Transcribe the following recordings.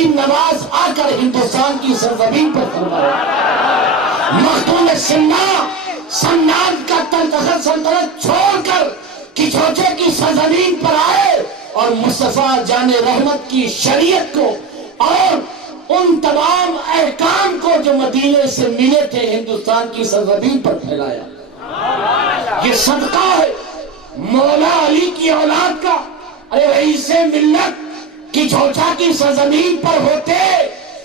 غریب نواز آ کر ہندوستان کی سرزمین پر فرمایا، مختوم سمنا سمناد کا تلتخت سلطنت چھوڑ کر کچھوچے کی سرزمین پر آئے اور مصطفیٰ جان رحمت کی شریعت کو اور ان تمام احکام کو جو مدینے سے ملے تھے ہندوستان کی سرزمین پر پھیلایا۔ یہ صدقہ ہے مولا علی کی اولاد کا۔ ارے رئیس ملت کچھوچا کی سرزمین پر ہوتے،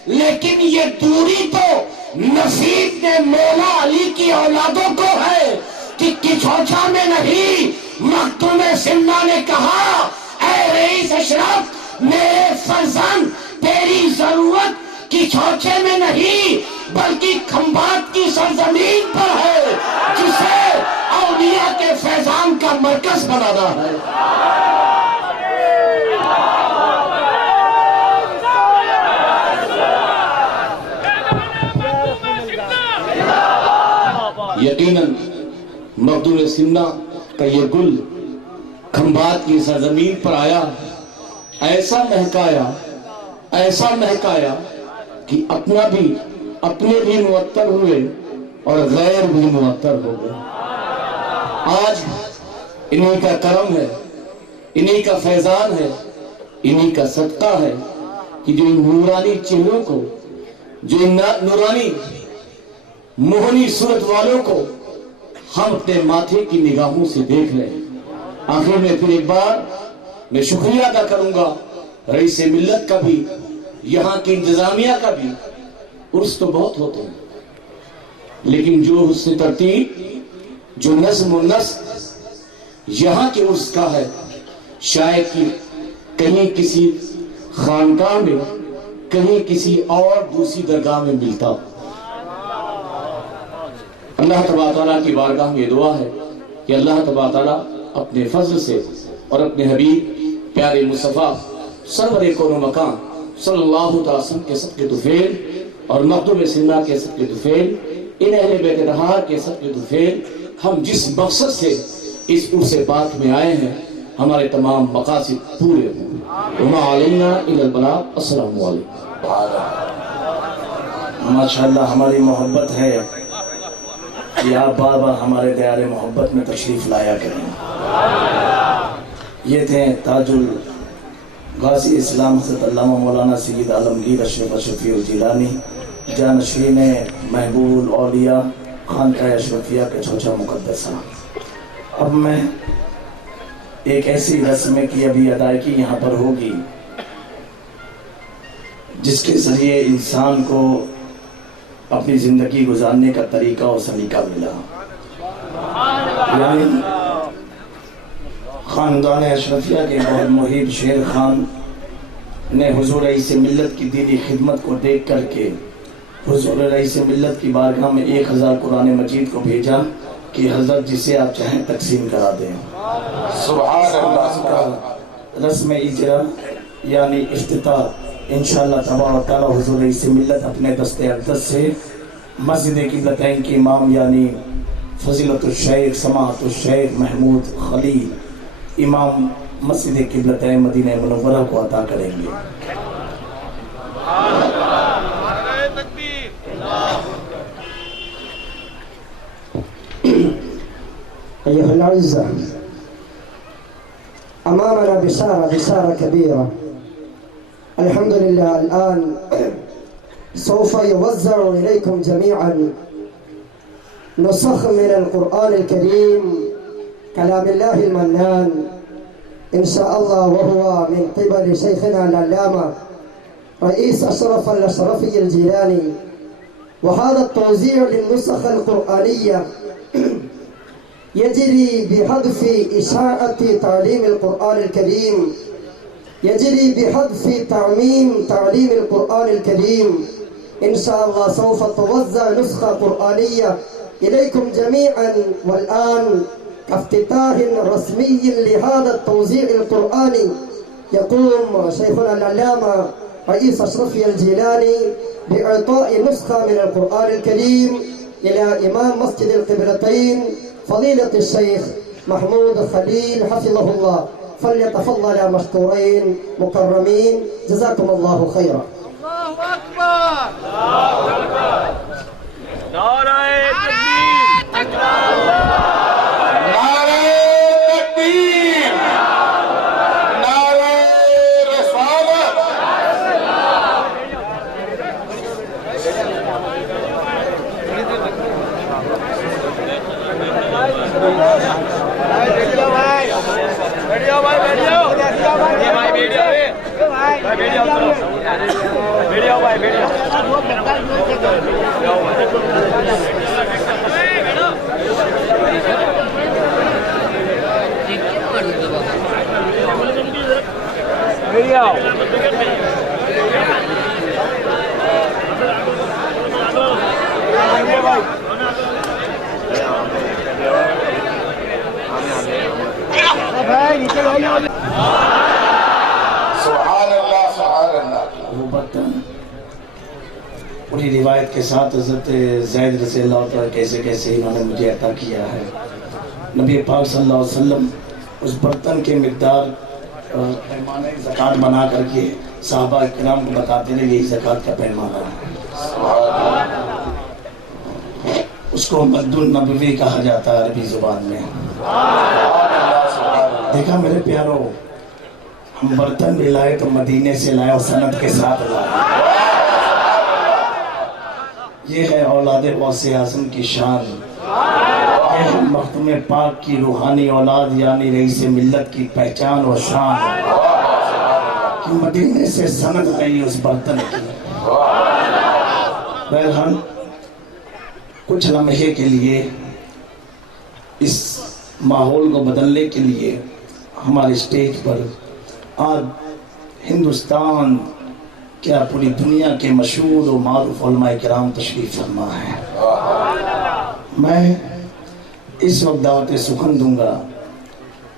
لیکن یہ دوری تو نصیب نے مولا علی کی اولادوں کو ہے کہ کچھوچا میں نہیں۔ مختوم سمنا نے کہا، اے رئیس اشرف، میرے فرزند تیری ضرورت کچھوچے میں نہیں بلکہ کھمبات کی سرزمین پر ہے، جسے اولیاء کے فیضان کا مرکز بنانا ہے۔ یقیناً مخدوم سمنا کا یہ گل کھمبات کی سرزمین پر آیا، ایسا مہکایا کہ اپنے بھی معطر ہوئے اور غیر بھی معطر ہو گئے۔ آج انہی کا کرم ہے، انہی کا فیضان ہے، انہی کا صدقہ ہے کہ جو ان نورانی چہروں کو، جو ان نورانی موہنی صورت والوں کو ہم اپنے ماتھے کی نگاہوں سے دیکھ رہے ہیں۔ آخر میں پھر ایک بار میں شکریہ ادا کروں گا رئیس ملت کا بھی، یہاں کی انتظامیہ کا بھی۔ عرس تو بہت ہوتے ہیں، لیکن جو حسن ترتیب، جو نظم و نسق یہاں کے عرس کا ہے، شاید کہ کہیں کسی خانقاہ میں، کہیں کسی اور دوسری درگاہ میں ملتا۔ اللہ تبارک تعالیٰ کی بارگاہ میں دعا ہے کہ اللہ تبارک تعالیٰ اپنے فضل سے اور اپنے حبیب پیارے مصطفیٰ سرور کون و مکان صلی اللہ علیہ وسلم کے صدقے طفیل اور مخدوم سمنا کے صدقے طفیل، ان اہل بیت طہار کے صدقے طفیل، ہم جس مقصد سے اس عرس پاک میں آئے ہیں ہمارے تمام مقاصد پورے ہوں۔ وما علینا الا البلاغ۔ السلام علیکم۔ ماشاءاللہ ہماری محبت ہے کہ آپ بار بار ہمارے دیار محبت میں تشریف لایا کریں۔ یہ تھے تاج الغازی اسلام حضرت علامہ مولانا سید عالمگیر اشرف اشرفی الجیلانی، جانشین محبوب الاولیاء خانقاہ اشرفیہ کے چھوچا مقدسہ۔ اب میں ایک ایسی رسم کی ابھی ادائیگی یہاں پر ہوگی جس کے ذریعے انسان کو اپنی زندگی گزارنے کا طریقہ اور سلیقہ ملا۔ یعنی خاندان اشرفیہ کے بہت محب شیر خان نے حضور رئیس ملت کی دینی خدمت کو دیکھ کر کے حضور رئیس ملت کی بارگاہ میں 1000 قرآن مجید کو بھیجا کہ حضرت جسے آپ چاہیں تقسیم کرا دیں۔ سبحان اللہ۔ رسم اجرا یعنی افتتاح انشاءاللہ تبارک تعالی حضور رئیس ملت اپنے دست اقدس سے مسجد قبلتین کی امام یعنی فضیلت الشیخ سماحت الشیخ محمود خلیل امام مسجد قبلتین مدینہ منورہ کو عطا کریں گے۔ أيها الأعزاء، أمامنا بشارة كبيرة. الحمد لله الآن سوف يوزع إليكم جميعا نسخ من القرآن الكريم كلام الله المنان إن شاء الله، وهو من قبل شيخنا العلامة رئيس أشرف الأشرفي الجيلاني. وهذا التوزيع للنسخ القرآنية يجري بحذف إشاعة تعليم القرآن الكريم، يجري بحذف تعليم القرآن الكريم. إن شاء الله سوف توزع نسخة قرآنية إليكم جميعا. والآن كافتتاح رسمي لهذا التوزيع القرآني يقوم شيخنا العلامة رئيس أشرفي الجيلاني بإعطاء نسخة من القرآن الكريم إلى إمام مسجد القبلتين فضيلة الشيخ محمود خليل حفظه الله. فليتفضل مشكورين مكرمين، جزاكم الله خيرا. وہ برتن پوری روایت کے ساتھ حضرت زید رضی اللہ عنہ کیسے کیسے انہوں نے مجھے عطا کیا ہے. نبی پاک صلی اللہ علیہ وسلم اس برتن کے مقدار پیمانہ زکوٰۃ بنا کر کے صحابہ کرام کو بتاتے ہیں یہی زکوٰۃ کا پیمانہ ہے. اس کو مد النبوی کہا جاتا ہے عربی زبان میں. دیکھا میرے پیارو، ہم برتن بھی لائے تو مدینے سے لائے اور سند کے ساتھ لائے. یہ ہے اولاد غوث اعظم کی شان. یہ ہے مختوم پاک کی روحانی اولاد یعنی رئیس ملت کی پہچان و شان کہ مدینے سے سند گئی اس برتن کی. بہرحال کچھ لمحے کے لیے اس ماحول کو بدلنے کے لیے ہمارے اسٹیج پر آج ہندوستان کیا پوری دنیا کے مشہور و معروف علماء کرام تشریف فرما ہے. میں اس وقت دعوت سخن دوں گا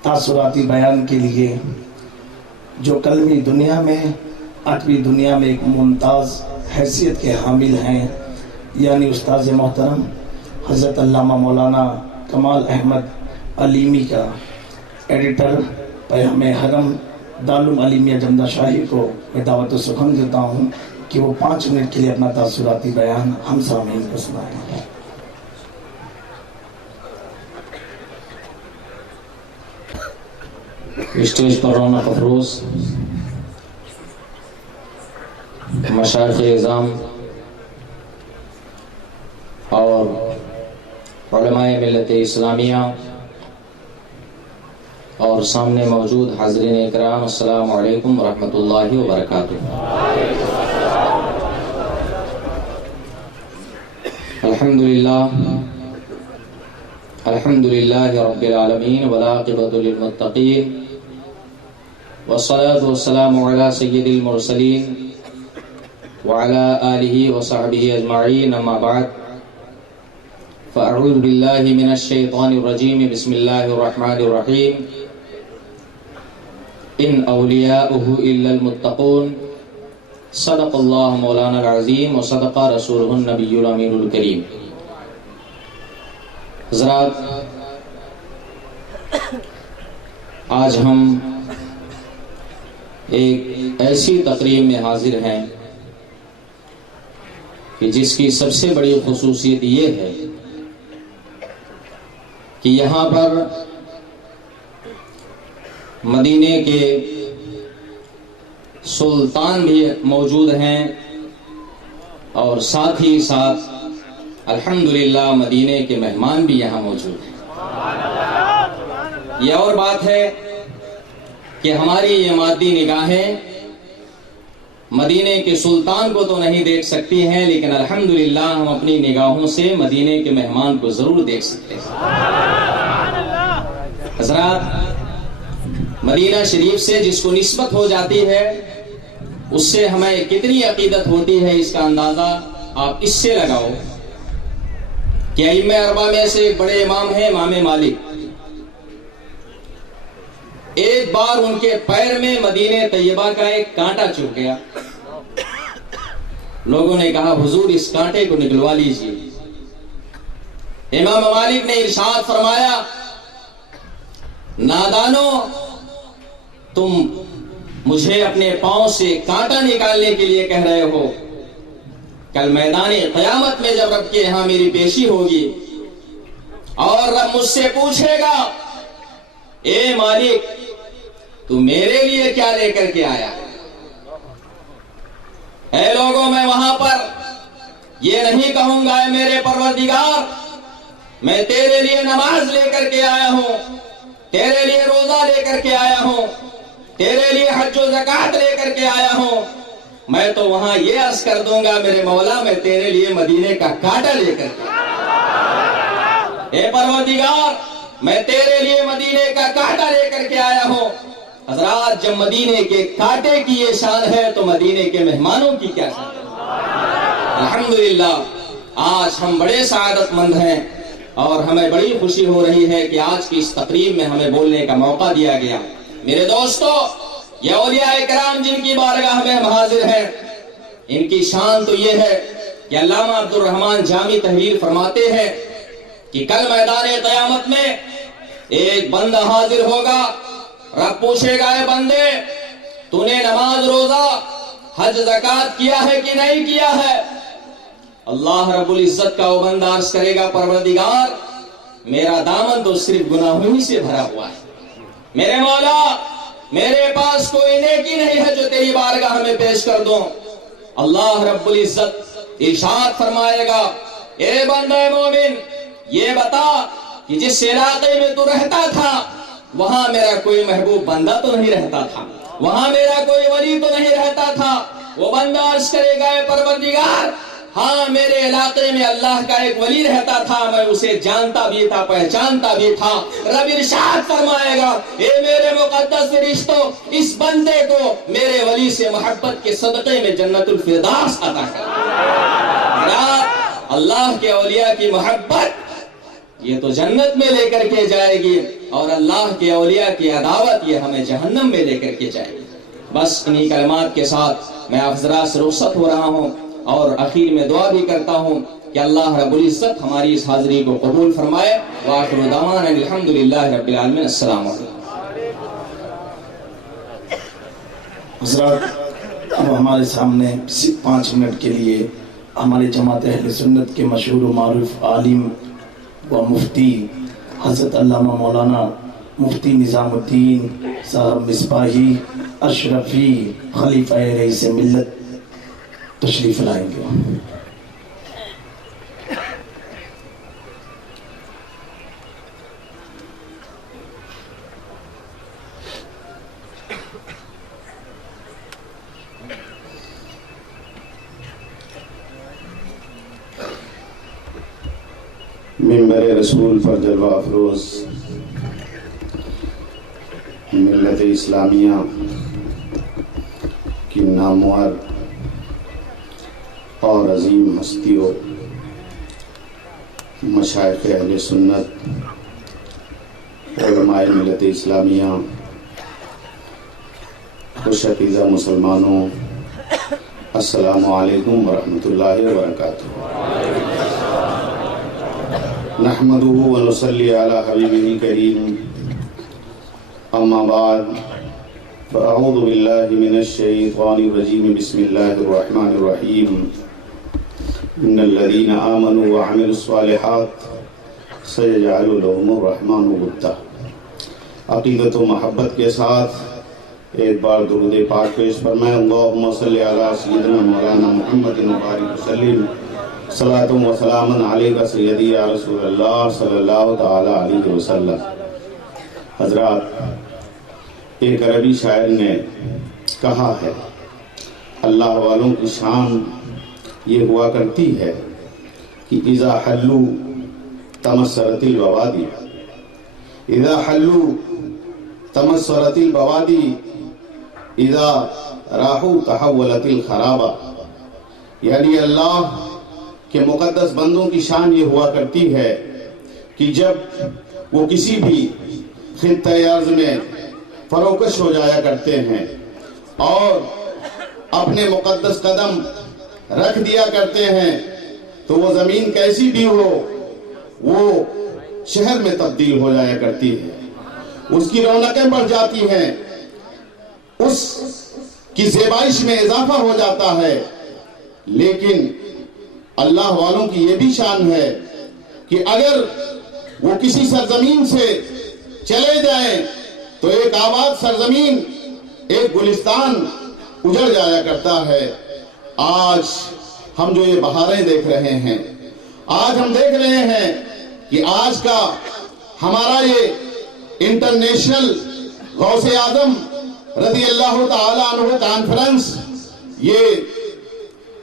تاثراتی بیان کے لیے جو کلمی دنیا میں آٹھویں دنیا میں ایک ممتاز حیثیت کے حامل ہیں، یعنی استاذ محترم حضرت علامہ مولانا کمال احمد علیمی کا ایڈیٹر پیام حرم دارالعلوم علیمیہ جمدہ شاہی کو میں دعوت و سخن دیتا ہوں کہ وہ 5 منٹ کے لیے اپنا تاثراتی بیان ہم سامعین کو سنائیں. اسٹیج پر رونق افروز مشائخ اعظام اور علماء ملت اسلامیہ اور سامنے موجود حاضرین اکرام، السلام علیکم ورحمۃ اللہ وبرکاتہ. الحمدللہ رب العالمین والعاقبۃ للمتقین والصلاة والسلام علی سید المرسلین وعلی آلہ وصحبہ اجمعین، اما بعد فاعوذ باللہ من الشیطان الرجیم، بسم اللہ الرحمن الرحیم. ان اولیاؤہ الا المتقون، صدق اللہ مولانا العظیم و صدق رسولہ النبی الامین الکریم. حضرات، آج ہم ایک ایسی تقریب میں حاضر ہیں کہ جس کی سب سے بڑی خصوصیت یہ ہے کہ یہاں پر مدینے کے سلطان بھی موجود ہیں اور ساتھ ہی ساتھ الحمدللہ مدینے کے مہمان بھی یہاں موجود ہیں. یہ اور بات ہے کہ ہماری یہ مادی نگاہیں مدینے کے سلطان کو تو نہیں دیکھ سکتی ہیں، لیکن الحمدللہ ہم اپنی نگاہوں سے مدینے کے مہمان کو ضرور دیکھ سکتے ہیں. حضرات، مدینہ شریف سے جس کو نسبت ہو جاتی ہے اس سے ہمیں کتنی عقیدت ہوتی ہے، اس کا اندازہ آپ اس سے لگاؤ کہ ائمہ اربعہ میں سے ایک بڑے امام ہیں امام مالک. ایک بار ان کے پیر میں مدینہ طیبہ کا ایک کانٹا چبھ گیا. لوگوں نے کہا حضور اس کانٹے کو نکلوا لیجیے. امام مالک نے ارشاد فرمایا، نادانو، تم مجھے اپنے پاؤں سے کانٹا نکالنے کے لیے کہہ رہے ہو، کل میدان قیامت میں جب رب کے یہاں میری پیشی ہوگی اور رب مجھ سے پوچھے گا اے مالک تو میرے لیے کیا لے کر کے آیا؟ اے لوگوں میں وہاں پر یہ نہیں کہوں گا اے میرے پروردگار میں تیرے لیے نماز لے کر کے آیا ہوں، تیرے لیے روزہ لے کر کے آیا ہوں، تیرے لیے حج و زکات لے کر کے آیا ہوں۔ میں تو وہاں یہ عرض کر دوں گا میرے مولا میں تیرے لیے مدینے کا کانٹا لے کر کے اے پروردگار میں تیرے لیے مدینے کا کانٹا لے کر کے آیا ہوں۔ حضرات جب مدینے کے کانٹے کی یہ شان ہے تو مدینے کے مہمانوں کی کیا شان ہے؟ الحمدللہ آج ہم بڑے سعادت مند ہیں اور ہمیں بڑی خوشی ہو رہی ہے کہ آج کی اس تقریب میں ہمیں بولنے کا موقع دیا گیا۔ میرے دوستو یہ اولیاء کرام جن کی بارگاہ میں ہم حاضر ہیں ان کی شان تو یہ ہے کہ علامہ عبد الرحمن جامی تحریر فرماتے ہیں کہ کل میدان قیامت میں ایک بندہ حاضر ہوگا، رب پوچھے گا اے بندے تو نے نماز روزہ حج زکات کیا ہے کہ نہیں کیا ہے؟ اللہ رب العزت کا وہ بندہ عرض کرے گا پروردگار میرا دامن تو صرف گناہوں ہی سے بھرا ہوا ہے، میرے مولا میرے پاس کوئی نیکی نہیں ہے جو تیری بارگاہ میں پیش کر دوں۔ اللہ رب العزت ارشاد فرمائے گا اے بندہ مومن یہ بتا کہ جس علاقے میں تو رہتا تھا وہاں میرا کوئی محبوب بندہ تو نہیں رہتا تھا، وہاں میرا کوئی ولی تو نہیں رہتا تھا۔ وہ بندہ عرض کرے گا اے پروردگار ہاں میرے علاقے میں اللہ کا ایک ولی رہتا تھا، میں اسے جانتا بھی تھا پہچانتا بھی تھا۔ رب ارشاد فرمائے گا اے میرے مقدس فرشتوں اس بندے کو میرے ولی سے محبت کے صدقے میں جنت الفردوس عطا کر۔ اللہ کے اولیاء کی محبت یہ تو جنت میں لے کر کے جائے گی اور اللہ کے اولیاء کی عداوت یہ ہمیں جہنم میں لے کر کے جائے گی۔ بس انہی کلمات کے ساتھ میں آپ حضرات سے رخصت ہو رہا ہوں اور اخیر میں دعا بھی کرتا ہوں کہ اللہ رب العزت ہماری اس حاضری کو قبول فرمائے۔ وآخر دعوانا الحمدللہ رب العالمین۔ السلام علیکم۔ حضرات اب ہمارے سامنے 5 منٹ کے لیے ہماری جماعت اہل سنت کے مشہور و معروف عالم و مفتی حضرت علامہ مولانا مفتی نظام الدین صاحب مصباحی اشرفی خلیفہ رئیس ملت تشریف لائیں گے۔ منبر رسول پر جلوہ افروز ملت اسلامیہ کی نامور اور عظیم ہستیوں مشائخ اہل سنت علماء ملت اسلامیہ خوش عقیدہ مسلمانوں السلام علیکم ورحمۃ اللہ وبرکاتہ۔ نحمده ونصلي على حبيبه الكريم اما بعد فاعوذ بالله من الشيطان الرجيم بسم الله الرحمن الرحيم ان الذين آمنوا وعملوا الصالحات سيجعل لهم الرحمن ودا۔ عقیدت و محبت کے ساتھ ایک بار درود پاک پیش فرمائیں۔ اللہم صلی علی سیدنا مولانا محمد وبارک وسلم صلاۃ و سلام علیکہ سیدی یا رسول اللہ صلی اللہ تعالی علیہ وسلم۔ حضرات ایک عربی شاعر نے کہا ہے اللہ والوں کی شان یہ ہوا کرتی ہے کہ اذا حلوا تمسرت البوادی، اذا حلوا تمسرت البوادی اذا راحوا تحولت الخرابہ۔ یعنی اللہ کہ مقدس بندوں کی شان یہ ہوا کرتی ہے کہ جب وہ کسی بھی خطۂ ارض میں فروکش ہو جایا کرتے ہیں اور اپنے مقدس قدم رکھ دیا کرتے ہیں تو وہ زمین کیسی بھی ہو وہ شہر میں تبدیل ہو جایا کرتی ہے، اس کی رونقیں بڑھ جاتی ہیں، اس کی زیبائش میں اضافہ ہو جاتا ہے۔ لیکن اللہ والوں کی یہ بھی شان ہے کہ اگر وہ کسی سرزمین سے چلے جائیں تو ایک آباد سرزمین، ایک گلستان اجڑ جایا کرتا ہے۔ آج ہم جو یہ بہاریں دیکھ رہے ہیں، آج ہم دیکھ رہے ہیں کہ آج کا ہمارا یہ انٹرنیشنل غوث اعظم رضی اللہ تعالیٰ عنہ کانفرنس، یہ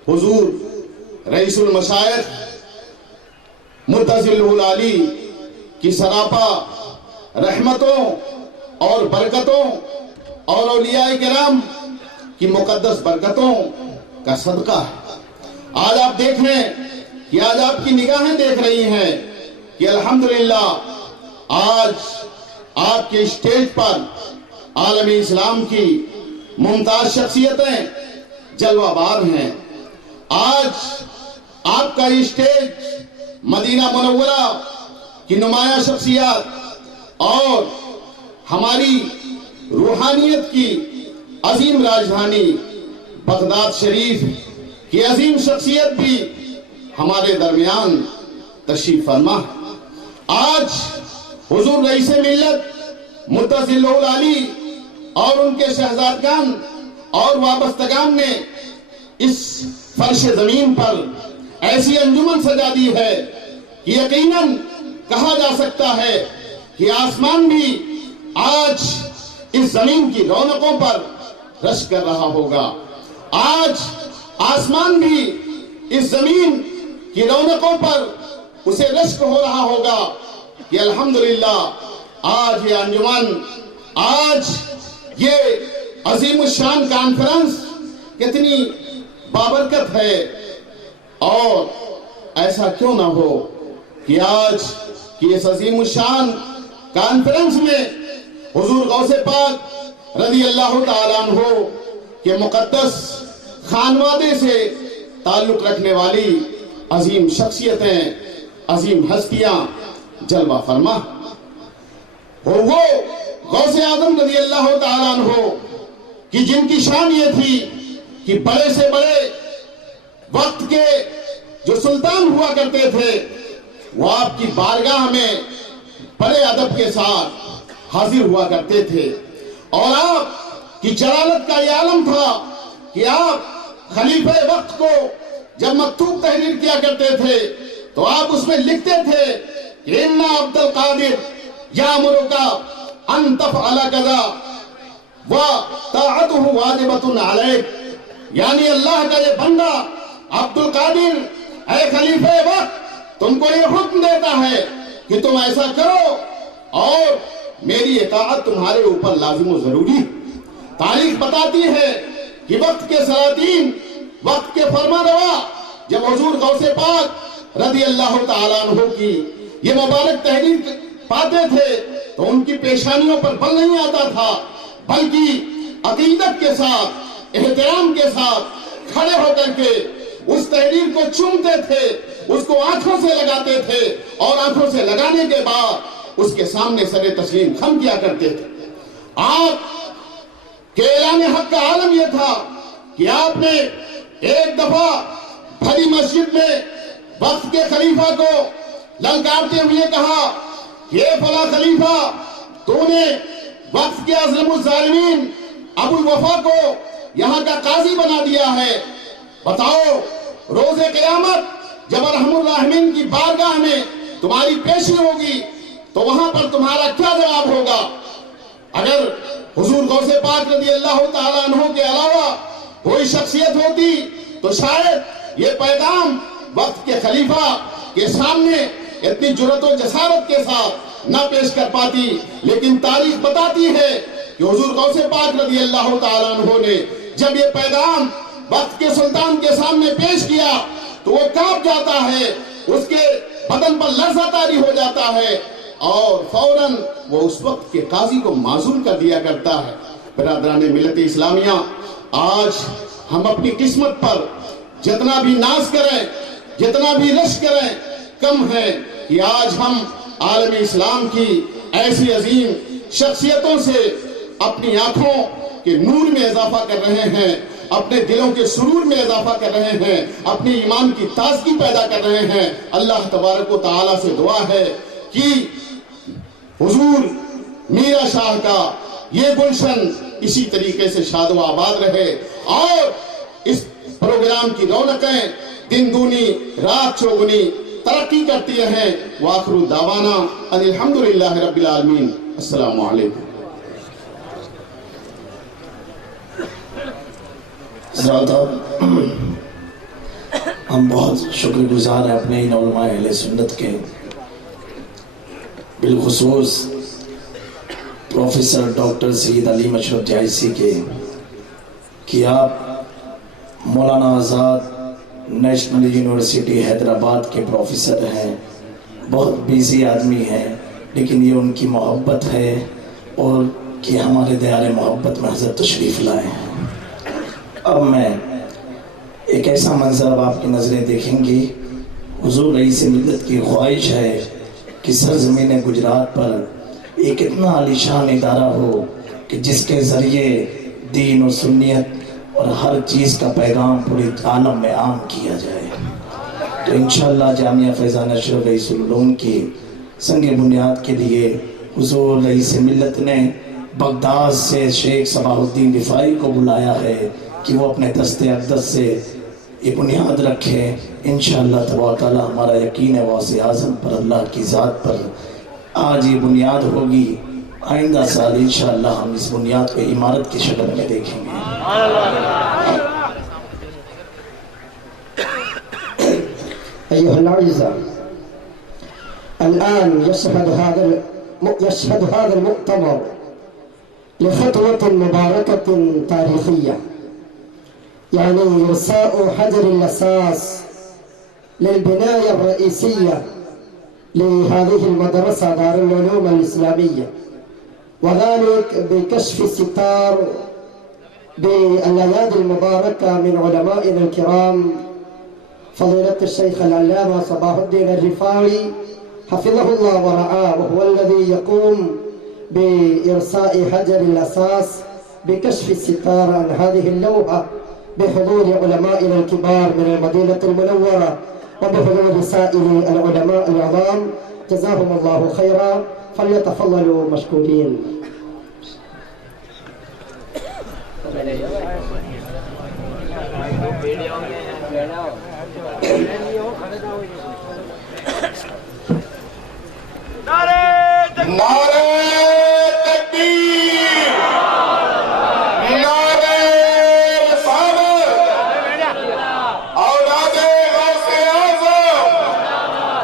حضور رئیس المشائخ مرتضی العلی کی سراپا رحمتوں اور برکتوں اور اولیاء کرام کی مقدس برکتوں کا صدقہ ہے۔ آج آپ دیکھیں کہ آج آپ کی نگاہیں دیکھ رہی ہیں کہ الحمدللہ آج آپ کے اسٹیج پر عالم اسلام کی ممتاز شخصیتیں جلوہ بار ہیں۔ آج آپ کا یہ اسٹیج مدینہ منورہ کی نمایاں شخصیات اور ہماری روحانیت کی عظیم راجدھانی بغداد شریف کی عظیم شخصیت بھی ہمارے درمیان تشریف فرما۔ آج حضور رئیس ملت مرتضی العلی اور ان کے شہزادگان اور وابستگان نے اس فرش زمین پر ایسی انجمن سجا دی ہے کہ یقیناً کہا جا سکتا ہے کہ آسمان بھی آج اس زمین کی رونقوں پر رشک کر رہا ہوگا۔ آج آسمان بھی اس زمین کی رونقوں پر اسے رشک ہو رہا ہوگا کہ الحمدللہ آج یہ انجمن، آج یہ عظیم الشان کانفرنس کتنی بابرکت ہے۔ اور ایسا کیوں نہ ہو کہ آج کی اس عظیم الشان کانفرنس میں حضور غوث پاک رضی اللہ تعالیٰ عنہ کے مقدس خانوادے سے تعلق رکھنے والی عظیم شخصیتیں، عظیم ہستیاں جلوہ فرما ہو۔ وہ غوث اعظم رضی اللہ تعالیٰ عنہ کی جن کی شان یہ تھی کہ بڑے سے بڑے وقت کے جو سلطان ہوا کرتے تھے وہ آپ کی بارگاہ میں بڑے ادب کے ساتھ حاضر ہوا کرتے تھے، اور آپ کی جلالت کا یہ عالم تھا کہ آپ خلیفہ وقت کو جب مکتوب تحریر کیا کرتے تھے تو آپ اس میں لکھتے تھے کہ اِنَّ عَبْدَ الْقَادِرِ يَأْمُرُكَ أَن تَفْعَلَ كَذَا وَطَاعَتُهُ وَاجِبَةٌ عَلَيْكَ، یعنی اللہ کا یہ بندہ عبد القادر اے خلیفہ وقت تم کو یہ حکم دیتا ہے کہ تم ایسا کرو اور میری اطاعت تمہارے اوپر لازم و ضروری۔ تاریخ بتاتی ہے کہ وقت کے سلاطین، وقت کے فرما روا جب حضور غوث پاک رضی اللہ تعالیٰ عنہ کی یہ مبارک تحریر پاتے تھے تو ان کی پیشانیوں پر بل نہیں آتا تھا، بلکہ عقیدت کے ساتھ، احترام کے ساتھ کھڑے ہو کر کے اس تحریر کو چومتے تھے، اس کو آنکھوں سے لگاتے تھے، اور آنکھوں سے لگانے کے بعد اس کے سامنے سر تسلیم خم کیا کرتے تھے۔ آپ کے اعلان حق کا عالم یہ تھا کہ آپ نے ایک دفعہ بھری مسجد میں وقت کے خلیفہ کو للکارتے ہوئے کہا کہ اے فلاں خلیفہ، تو نے وقت کے اظلم الظالمین ابو الوفا کو یہاں کا قاضی بنا دیا ہے، بتاؤ روز قیامت جب ارحم الراحمین کی بارگاہ میں تمہاری پیشی ہوگی تو وہاں پر تمہارا کیا جواب ہوگا؟ اگر حضور غوث پاک رضی اللہ تعالیٰ عنہ کے علاوہ کوئی شخصیت ہوتی تو شاید یہ پیغام وقت کے خلیفہ کے سامنے اتنی جرأت و جسارت کے ساتھ نہ پیش کر پاتی، لیکن تاریخ بتاتی ہے کہ حضور غوث پاک رضی اللہ تعالیٰ عنہ نے جب یہ پیغام وقت کے سلطان کے سامنے پیش کیا تو وہ کانپ جاتا ہے، اس کے بدن پر لرزہ طاری ہو جاتا ہے، اور فوراً وہ اس وقت کے قاضی کو معزول کر دیا کرتا ہے۔ برادران ملت اسلامیہ، آج ہم اپنی قسمت پر جتنا بھی ناز کریں، جتنا بھی رشک کریں کم ہے کہ آج ہم عالم اسلام کی ایسی عظیم شخصیتوں سے اپنی آنکھوں کے نور میں اضافہ کر رہے ہیں، اپنے دلوں کے سرور میں اضافہ کر رہے ہیں، اپنے ایمان کی تازگی پیدا کر رہے ہیں۔ اللہ تبارک و تعالیٰ سے دعا ہے کہ حضور میرا شاہ کا یہ گلشن اسی طریقے سے شاد و آباد رہے اور اس پروگرام کی رونقیں دن دونی رات چوگنی ترقی کرتی رہیں۔ وآخر دعوانا ان الحمدللہ رب العالمین۔ السلام علیکم۔ حضرات ہم بہت شکر گزار ہیں اپنے ان علماء اہل سنت کے، بالخصوص پروفیسر ڈاکٹر سید علیم اشرف جائسی کے، کہ آپ مولانا آزاد نیشنل یونیورسٹی حیدرآباد کے پروفیسر ہیں، بہت بیزی آدمی ہیں، لیکن یہ ان کی محبت ہے اور کہ ہمارے دیار محبت میں حضرت تشریف لائے ہیں۔ اب میں ایک ایسا منظر اب آپ کی نظریں دیکھیں گی۔ حضور رئیس ملت کی خواہش ہے کہ سرزمین گجرات پر ایک اتنا عالیشان ادارہ ہو کہ جس کے ذریعے دین و سنیت اور ہر چیز کا پیغام پورے عالم میں عام کیا جائے۔ تو انشاءاللہ جامعہ فیضان اشرف رئیس العلوم کی سنگ بنیاد کے لیے حضور رئیس ملت نے بغداد سے شیخ صباح الدین رفاعی کو بلایا ہے کہ وہ اپنے دست اقدس سے یہ بنیاد رکھے۔ انشاءاللہ تبارک و تعالی ہمارا یقین ہے غوث اعظم پر، اللہ کی ذات پر آج یہ بنیاد ہوگی، آئندہ سال انشاءاللہ ہم اس بنیاد کو عمارت کی شکل میں دیکھیں گے۔ أيها الأعزاء، الآن يشهد هذا المؤتمر لخطوة مباركة تاريخية، يعني إرساء حجر الأساس للبناية الرئيسية لهذه المدرسة دار العلوم الإسلامية، وذلك بكشف الستار بالأيادي المباركة من علمائنا الكرام فضيلة الشيخ العلامة صباح الدين الرفاعي حفظه الله ورعاه، وهو الذي يقوم بإرساء حجر الأساس بكشف الستار عن هذه اللوحة بحضور علمائنا الكبار من المدينة المنورة وبحضور سائر العلماء العظام، جزاهم الله خيرا، فليتفضلوا مشكورين. نعرہ تکبیر، نعرہ رسالت، اولاد غوث اعظم،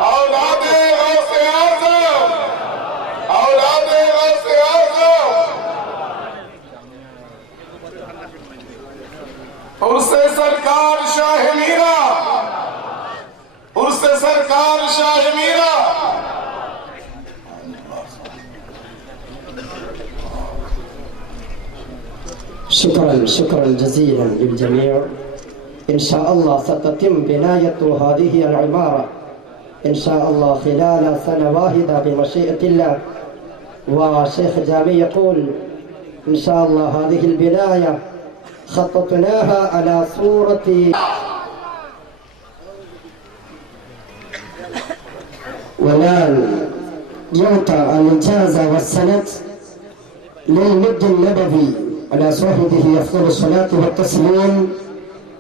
اولاد غوث اعظم، اولاد غوث اعظم، عرس سرکار شاہ میرا، عرس سرکار شاہ میرا۔ شكرا جزيلا للجميع. إن شاء الله ستتم بناية هذه العمارة إن شاء الله خلال سنة واحدة بمشيئة الله. وشيخ جامي يقول إن شاء الله هذه البناية خططناها على صورة، والآن يعطى الإجازة والسند للمد النبوي على صاحبه أفضل الصلاة والتسليم.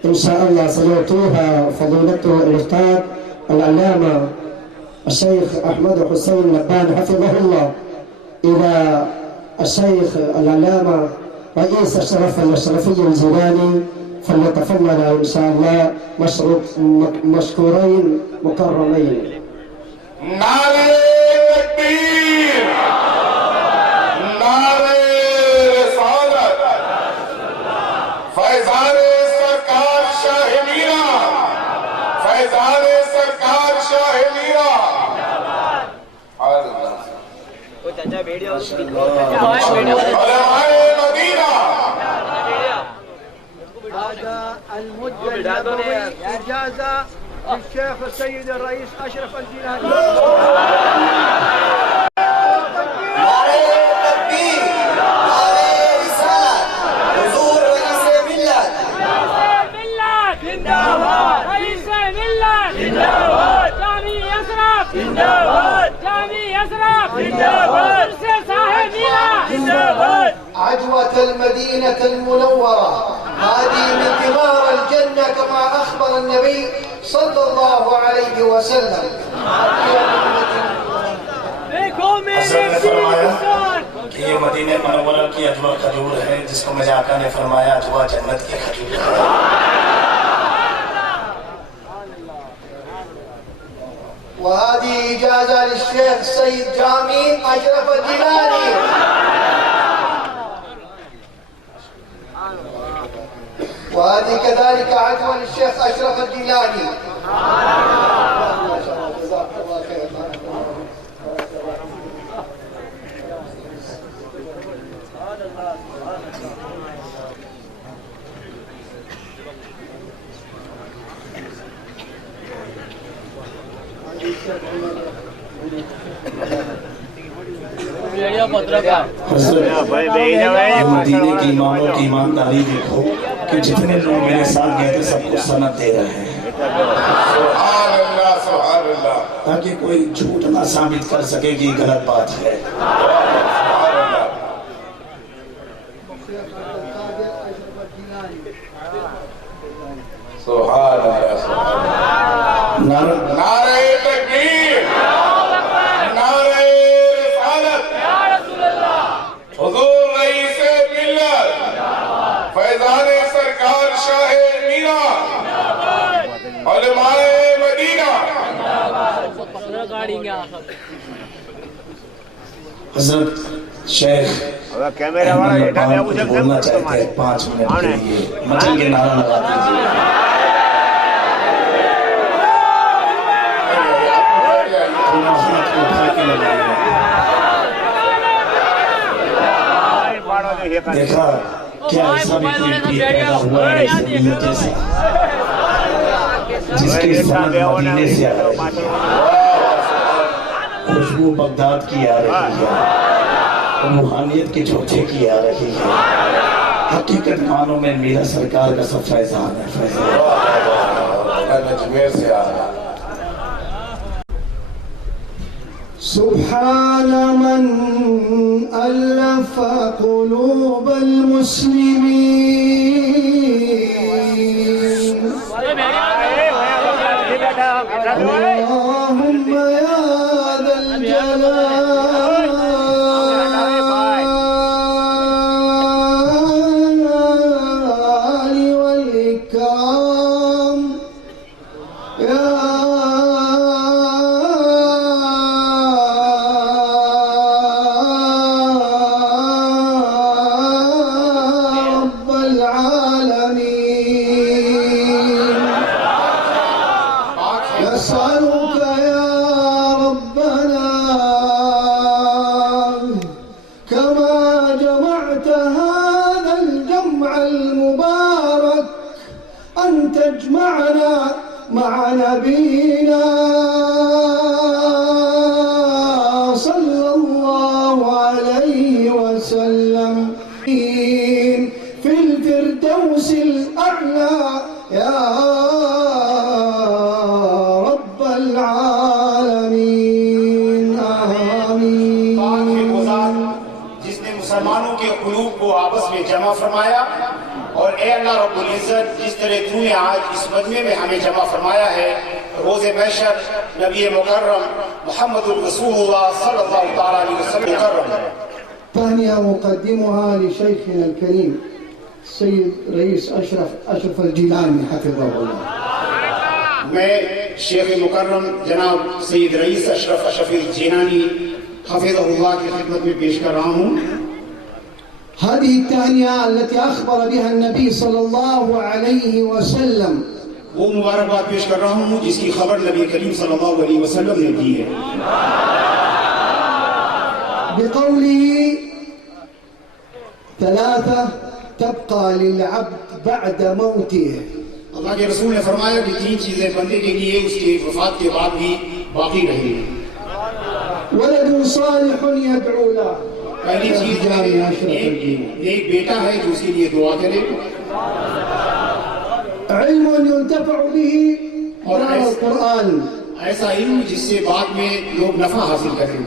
إن شاء الله سيعطيها فضيلته الأستاذ العلامة الشيخ أحمد حسين لبان حفظه الله إلى الشيخ العلامة رئيس الشرف الأشرفي الجيلاني، فليتفضل إن شاء الله مشكورين مكرمين. نعرہ تکبیر، نعرہ رسالت، فیضان سرکار شاہ میرا، فیضان سرکار شاہ میرا۔ علماء مدینہ، هذا المدة النبوي إجازة للشيخ السيد الرئيس أشرف الجيلاني. نعرہ تکبیر، نعرہ رسالت، حضور رئیس ملت عجوة المدينة المنورة هذه من ثمار الجنة كما أخبر النبي صلى الله عليه وسلم. حضرت نے فرمایا کہ یہ مدینہ منورہ کی اجوا کھجور ہے جس کو مجھے آقا نے فرمایا اجوا جنت کی کھجور ہے. وهذه إجازة للشيخ سيد جامي أشرف الجيلاني. وهذه كذلك عجوة للشيخ أشرف الجيلاني. جزاك الله خير. مدینے کی اماموں کی ایمانداری دیکھو کہ جتنے لوگ میرے ساتھ گئے تھے سب کو سند دے رہے ہیں سبحان اللہ سبحان اللہ. تاکہ کوئی جھوٹ نہ ثابت کر سکے کہ یہ غلط بات ہے. سبحان اللہ نعرہ نعرہ تکبیر نعرہ رسالت حضور رئیس ملت فیضان سرکار شاہ میرا علماء مدینہ. حضرت شیخ بولنا چاہتے ہیں 5 منٹ کے لیے مچل کے نعرہ لگا دیجیے. دیکھا کیا ایسا بھی کوئی پیر پیدا ہوا ہے اس ملت جیسا جس کی سند مدینے سے آ رہی ہے, خوشبو بغداد کی آ رہی ہے, روحانیت کے جھوٹے کی آ رہی ہے. حقیقت معنوں میں میرا سرکار کا سب فیضان ہے. اجمیر سے آ رہا. سبحان من ألف قلوب المسلمين. اللهم يا ذا الجلال والإكرام يا تجمعنا مع نبينا صلى الله عليه وسلم في الفردوس الأعلى يا رب العالمين آمين. جس نے مسلمانوں کے قلوب کو آپس میں جمع فرمایا, اور اے اللہ رب العزت جس طرح تو نے آج اس مجمع میں ہمیں جمع فرمایا ہے, روز محشر نبی مکرم محمد الرسول اللہ صلی اللہ تعالیٰ علیہ وسلم مکرم. ثانية مقدمها لشيخنا الكريم السيد رئيس أشرف الجيلاني حفظه الله. میں شیخ مکرم جناب سید رئیس اشرف الجیلانی حفظہ اللہ کی خدمت میں پیش کر رہا ہوں. هذه التهنئة التي أخبر بها النبي صلى الله عليه وسلم وہ مبارکباد پیش کر رہا ہوں جس کی خبر نبی کریم صلی اللہ علیہ وسلم نے دی ہے. بقوله 3 تبقى للعبد بعد موته. اللہ کے رسول نے فرمایا کہ 3 چیزیں بندے کے لیے اس کی وفات کے بعد بھی باقی رہیں گی. ولد صالح يدعو له. پہلی چیز ایک بیٹا ہے جو اس کے لیے دعا کرے, علم ينتفع به اور القرآن. ایسا علم جس سے بعد میں لوگ نفع حاصل کریں.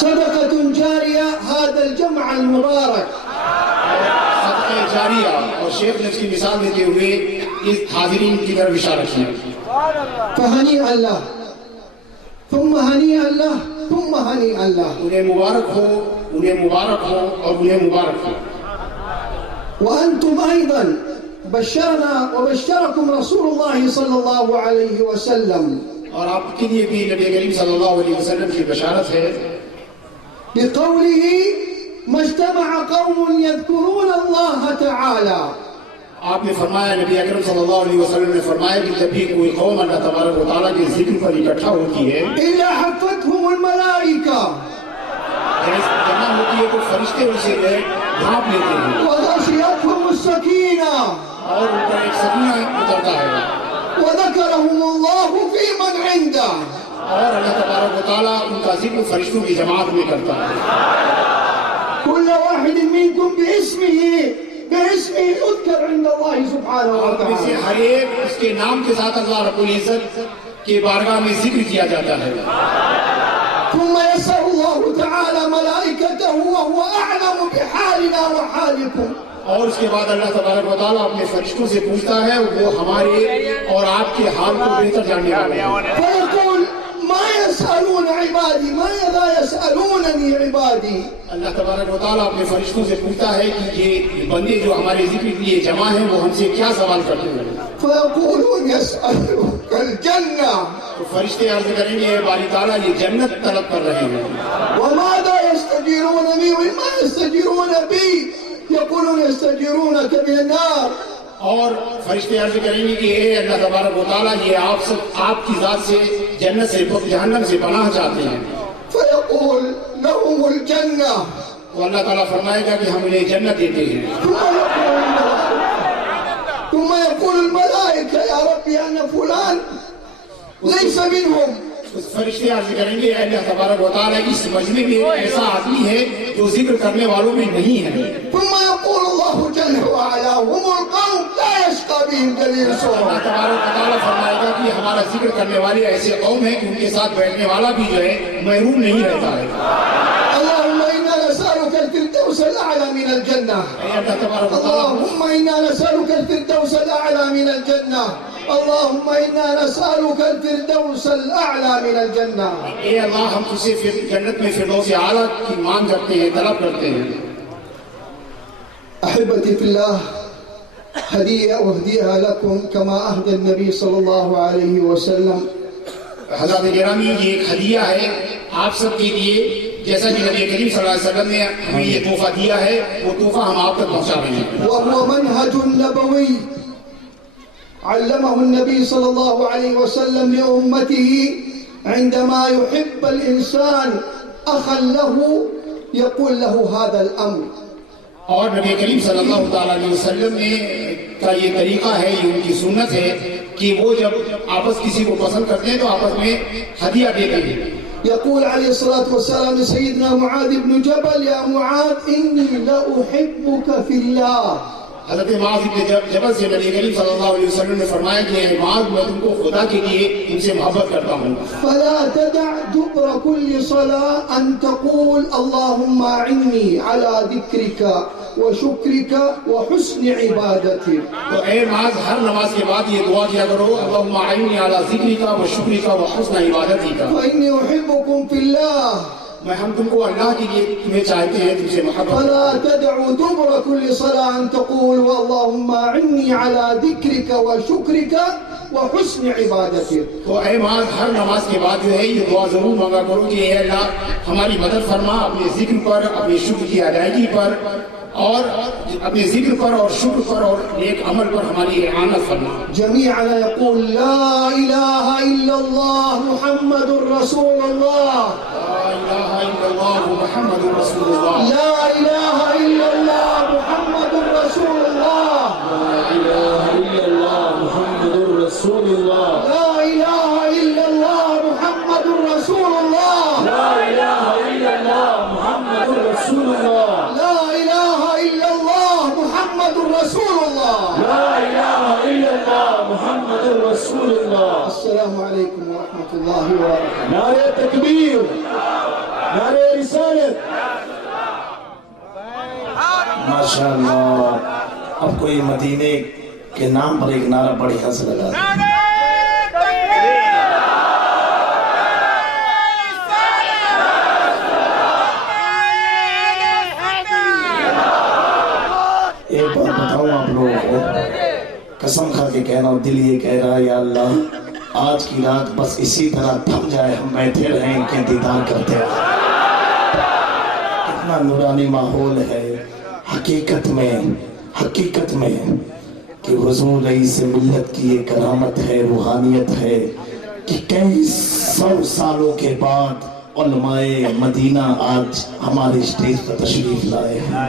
صدقة جارية هذا الجمع المبارك. صدقہ جاریہ، اور شیخ نے اس کی مثال دیتے ہوئے اس حاضرین کی طرف اشارہ کیا. فهنيئا له ثم هنيئا له ثم هنيئا له. انہیں مبارک ہو، انہیں مبارک ہو اور انہیں مبارک ہو. وأنتم أيضا بشرنا وبشركم رسول الله صلى الله عليه وسلم اور آپ کے لیے بھی نبی کریم صلی اللہ علیہ وسلم کی بشارت ہے بقوله ما اجتمع قوم يذكرون الله تعالى. آپ نے فرمایا، نبی اکرم صلی اللہ علیہ وسلم نے فرمایا کہ جب بھی کوئی قوم اللہ تبارک و تعالیٰ کے ذکر پر اکٹھا ہوتی ہے إلا حفتهم الملائكة جمع ہوتی ہے تو فرشتے ان سے ڈھانپ لیتے ہیں وغشيتهم السكينة اور ان پر ایک سکینہ اترتا ہے وذكرهم الله في من عنده. اور اللہ تبارک و تعالیٰ ان کا ذکر فرشتوں کی جماعت میں کرتا ہے. كل واحد منكم باسمه يذكر عند الله سبحانه اور ان سے وتعالى. ہر ایک اس کے نام کے ساتھ اللہ رب العزت کے بارگاہ میں ذکر کیا جاتا ہے. ثم يسأل الله تعالى ملائكته وهو أعلم بحالنا وحالكم. اور اس کے بعد اللہ تبارک و تعالیٰ اپنے فرشتوں سے پوچھتا ہے، وہ ہمارے اور آپ کے حال کو بہتر جاننے والے ہیں. فيقول ما يسألون عبادي ماذا يسألونني عبادي. اللہ تبارک و تعالیٰ اپنے فرشتوں سے پوچھتا ہے کہ یہ بندے جو ہمارے ذکر کے لیے جمع ہیں وہ ہم سے کیا سوال کرتے ہیں. فيقولون يسألونك الجنة. تو فرشتے عرض کریں گے، باری تعالیٰ یہ جنت طلب کر رہے ہیں. وماذا يستجيرون بي وما يستجيرون بي يقولون يستجيرونك من النار. اور فرشتے عرض کریں گے کہ اے اللہ تبارک و تعالیٰ یہ آپ کی ذات سے جنت سے جہنم سے پناہ چاہتے ہیں. فيقول لهم الجنة. تو اللہ تعالیٰ فرمائے گا کہ ہم انہیں جنت دیتے ہیں. ثم يقول الملائكة يا ربي أن فلان ليس منهم. فرشتے عرض کریں گے، اے اللہ تبارک و تعالیٰ اس مجمع میں ایسا آدمی ہے جو ذکر کرنے والوں میں نہیں ہے. ثم يقول الله جل وعلا هم القوم لا يشقى بهم اللہ جليسهم. تبارک و تعالیٰ فرمائے گا کہ ہمارا ذکر کرنے والے ایسے قوم ہیں کہ ان کے ساتھ بیٹھنے والا بھی جو ہے محروم نہیں رہتا ہے. اللهم إنا نسألك الفردوس الأعلى من الجنة. اے اللہ تبارک و تعالیٰ اللهم إنا نسألك الفردوس الأعلى من الجنة. اللهم إنا نسألك الفردوس الأعلى من الجنة. اے اللہ ہم تجھ سے جنت میں فردوس اعلیٰ کی مانگ کرتے ہیں، طلب کرتے ہیں. أحبتي في الله هدية أهديها لكم كما أهدى النبي صلى الله عليه وسلم. حضرات گرامی، یہ ایک ہدیہ ہے آپ سب کے لیے، جیسا کہ نبی کریم صلی اللہ علیہ وسلم نے ہمیں یہ تحفہ دیا ہے، وہ تحفہ ہم آپ تک پہنچا رہے ہیں. وهو منهج نبوي علمه النبي صلى الله عليه وسلم لأمته عندما يحب الإنسان أخا له يقول له هذا الأمر. اور نبی کریم صلی اللہ تعالیٰ علیہ وسلم نے کا یہ طریقہ ہے، یہ ان کی سنت ہے کہ وہ جب آپس کسی کو پسند کرتے ہیں تو آپس میں ہدیہ دیتے ہیں. يقول عليه الصلاة والسلام لسيدنا معاذ بن جبل يا معاذ إني لأحبك في الله. حضرت معاذ بن جبل سے نبی کریم صلی اللہ علیہ وسلم نے فرمایا کہ اے معاذ، میں تم کو خدا کے لیے ان سے محبت کرتا ہوں. فلا تدع دبر كل صلاة أن تقول اللهم أعني على ذكرك وشكرك وحسن عبادتك. تو اے معاذ، ہر نماز کے بعد یہ دعا کیا کرو، اللہم اعنی علی ذکرک و شکرک و حسن عبادتک. فإني أحبكم في الله. ہم تم کو اللہ کے لیے تمہیں چاہتے ہیں، تم سے محبت. فلا تدعوا دبر كل صلاة أن تقول اللهم أعني على ذكرك وشكرك وحسن عبادتك. تو اے معاذ، ہر نماز کے بعد جو ہے یہ دعا ضرور مانگا کرو کہ اے اللہ ہماری مدد فرما اپنے ذکر پر، اپنے شکر کی ادائیگی پر، اور اپنے ذکر پر اور شکر پر اور نیک عمل پر ہماری اعانت فرما. جميعنا يقول لا إله إلا الله محمد رسول الله. لا الہ الا اللہ محمد رسول اللہ. لا إله إلا الله محمد رسول الله. لا إله إلا الله محمد رسول الله. لا إله إلا الله محمد رسول الله. لا إله إلا الله محمد رسول الله. لا إله إلا الله محمد رسول الله. لا إله إلا الله محمد رسول اللہ. السلام علیکم ورحمۃ اللہ وبرکاتہ. نعرہ تکبیر، نعرہ رسالت. ماشاءاللہ. اب کوئی مدینے کے نام پر ایک نعرہ بڑی ہنس لگا. ایک بات بتاؤں آپ لوگوں کو، قسم کھا کے کہہ رہا ہوں، دل یہ کہہ رہا ہے یا اللہ آج کی رات بس اسی طرح تھم جائے، ہم بیٹھے رہیں ان کے دیدار کرتے رہیں. کتنا نورانی ماحول ہے. حقیقت میں کہ حضور رئیس ملت کی یہ کرامت ہے، روحانیت ہے کہ کئی سو سالوں کے بعد علماء مدینہ آج ہمارے اسٹیج پر تشریف لائے ہیں.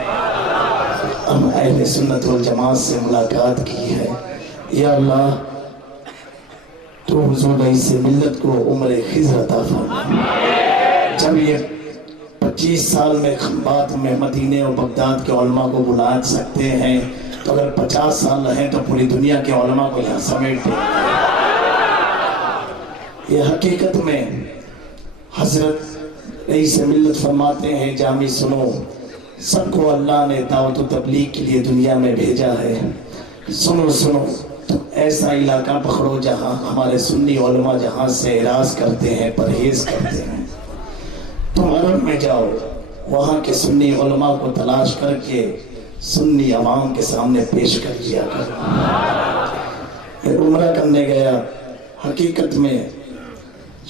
ہم اہل سنت والجماعت سے ملاقات کی ہے. یا اللہ تو حضور رئیس ملت کو عمر خضر عطا فرما. جب یہ 25 سال میں خمبات میں مدینے اور بغداد کے علماء کو بلا سکتے ہیں تو اگر 50 سال رہیں تو پوری دنیا کے علماء کو یہاں سمیٹ دیں. یہ حقیقت میں حضرت رئیس ملت فرماتے ہیں، جامی سنو، سب کو اللہ نے دعوت و تبلیغ کے لیے دنیا میں بھیجا ہے. سنو تم ایسا علاقہ پکڑو جہاں ہمارے سنی علماء جہاں سے اعراض کرتے ہیں، پرہیز کرتے ہیں. تم عرب میں جاؤ، وہاں کے سنی علماء کو تلاش کر کے سنی عوام کے سامنے پیش کر دیا کر. میں عمرہ کرنے گیا. حقیقت میں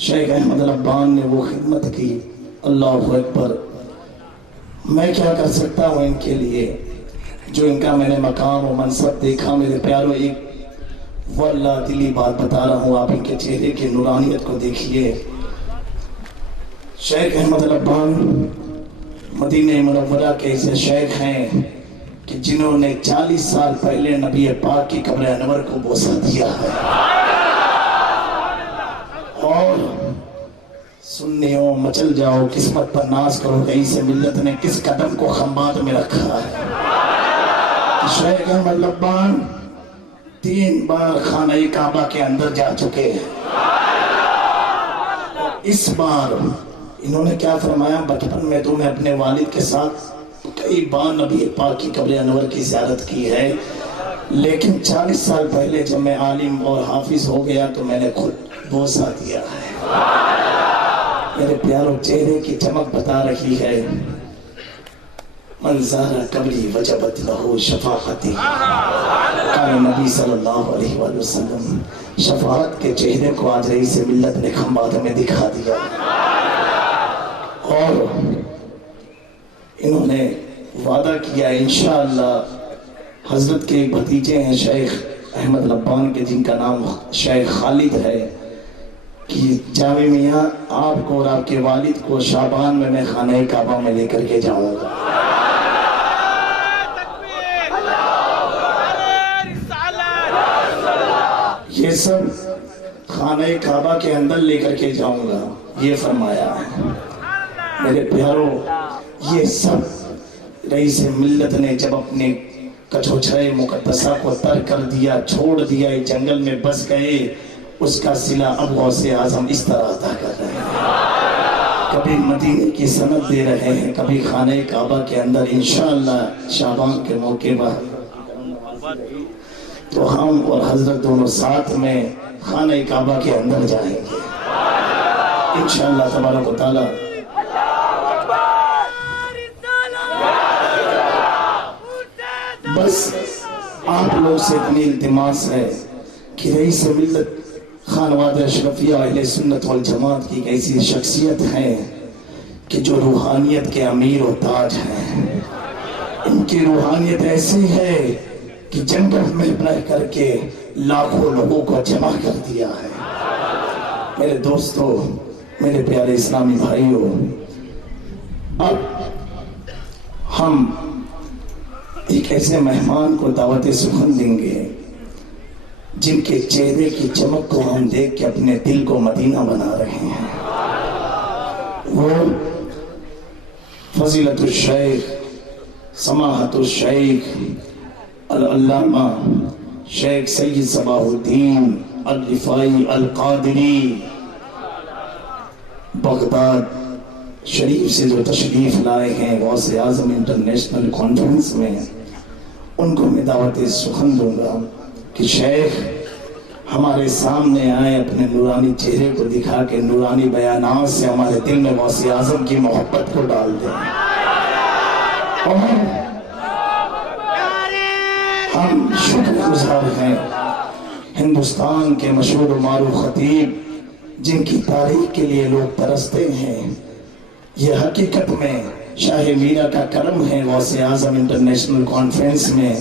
شیخ احمد ربان نے وہ خدمت کی، اللہ اکبر. میں کیا کر سکتا ہوں ان کے لیے، جو ان کا میں نے مقام و منصب دیکھا. میرے پیاروں، ایک واللہ دلی بات بتا رہا ہوں، آپ ان کے چہرے کی نورانیت کو دیکھیے. شیخ احمد ربان مدینہ منورہ کے ایسے شیخ ہیں کہ جنہوں نے 40 سال پہلے نبی پاک کی قبر انور کو بوسہ دیا ہے. اور سنیوں مچل جاؤ، قسمت پر ناز کرو، رئیس ملت نے کس قدم کو خمبات میں رکھا ہے. شیخ احمد ربان 3 بار خانہ کعبہ کے اندر جا چکے ہیں. اس بار انہوں نے کیا فرمایا، بچپن میں تو میں اپنے والد کے ساتھ کئی بار نبی پاک کی قبر انور کی زیارت کی ہے، لیکن 40 سال پہلے جب میں عالم اور حافظ ہو گیا تو میں نے خود بوسہ دیا ہے. میرے پیاروں، چہرے کی چمک بتا رہی ہے. من زار قبری وجبت لہو شفاعتی، قال نبی صلی اللہ علیہ وآلہ وسلم. شفاعت کے چہرے کو آج رئیس ملت نے خمبات میں دکھا دیا. اور انہوں نے وعدہ کیا انشاءاللہ. حضرت کے بھتیجے ہیں شیخ احمد ربان کے، جن کا نام شیخ خالد ہے، کہ جامع میاں آپ کو اور آپ کے والد کو شعبان میں خانہ کعبہ میں لے کر کے جاؤں گا. یہ سب خانہ کعبہ کے اندر لے کر کے جاؤں گا، یہ فرمایا ہے. میرے پیاروں، یہ سب رئیس ملت نے جب اپنے کچھوچھرے مقدسہ کو ترک کر دیا، چھوڑ دیا، جنگل میں بس گئے، اس کا صلہ اب غوث اعظم اس طرح ادا کر رہے ہیں. کبھی مدینے کی سند دے رہے ہیں، کبھی خانہ کعبہ کے اندر. انشاءاللہ شعبان کے موقع پر تو ہم اور حضرت دونوں ساتھ میں خانہ کعبہ کے اندر جائیں گے انشاءاللہ تبارک و تعالی. بس آپ لوگ سے اتنی التماس ہے کہ رئیس ملت خانواد اشرفیہ اہل سنت والجماعت کی ایسی شخصیت ہے کہ جو روحانیت کے امیر و تاج ہیں. ان کی روحانیت ایسی ہے کہ جنگل میں رہ کر کے لاکھوں لوگوں کو جمع کر دیا ہے. میرے دوستو، میرے پیارے اسلامی بھائیوں، اب ہم ایک ایسے مہمان کو دعوت سخن دیں گے جن کے چہرے کی چمک کو ہم دیکھ کے اپنے دل کو مدینہ بنا رہے ہیں. وہ فضیلت الشیخ سماحت الشیخ العلامہ شیخ سید صباح الدین الرفاعی القادری بغداد شریف سے جو تشریف لائے ہیں غوث اعظم انٹرنیشنل کانفرنس میں، ان کو میں دعوت سخن دوں گا کہ شیخ ہمارے سامنے آئے، اپنے نورانی چہرے کو دکھا کے نورانی بیانات سے ہمارے دل میں غوث اعظم کی محبت کو ڈال دیں۔ اور ہم شکر گزار ہیں ہندوستان کے مشہور و معروف خطیب جن کی تاریخ کے لیے لوگ ترستے ہیں، یہ حقیقت میں شاہ میرا کا کرم ہے۔ غوث اعظم انٹرنیشنل کانفرنس میں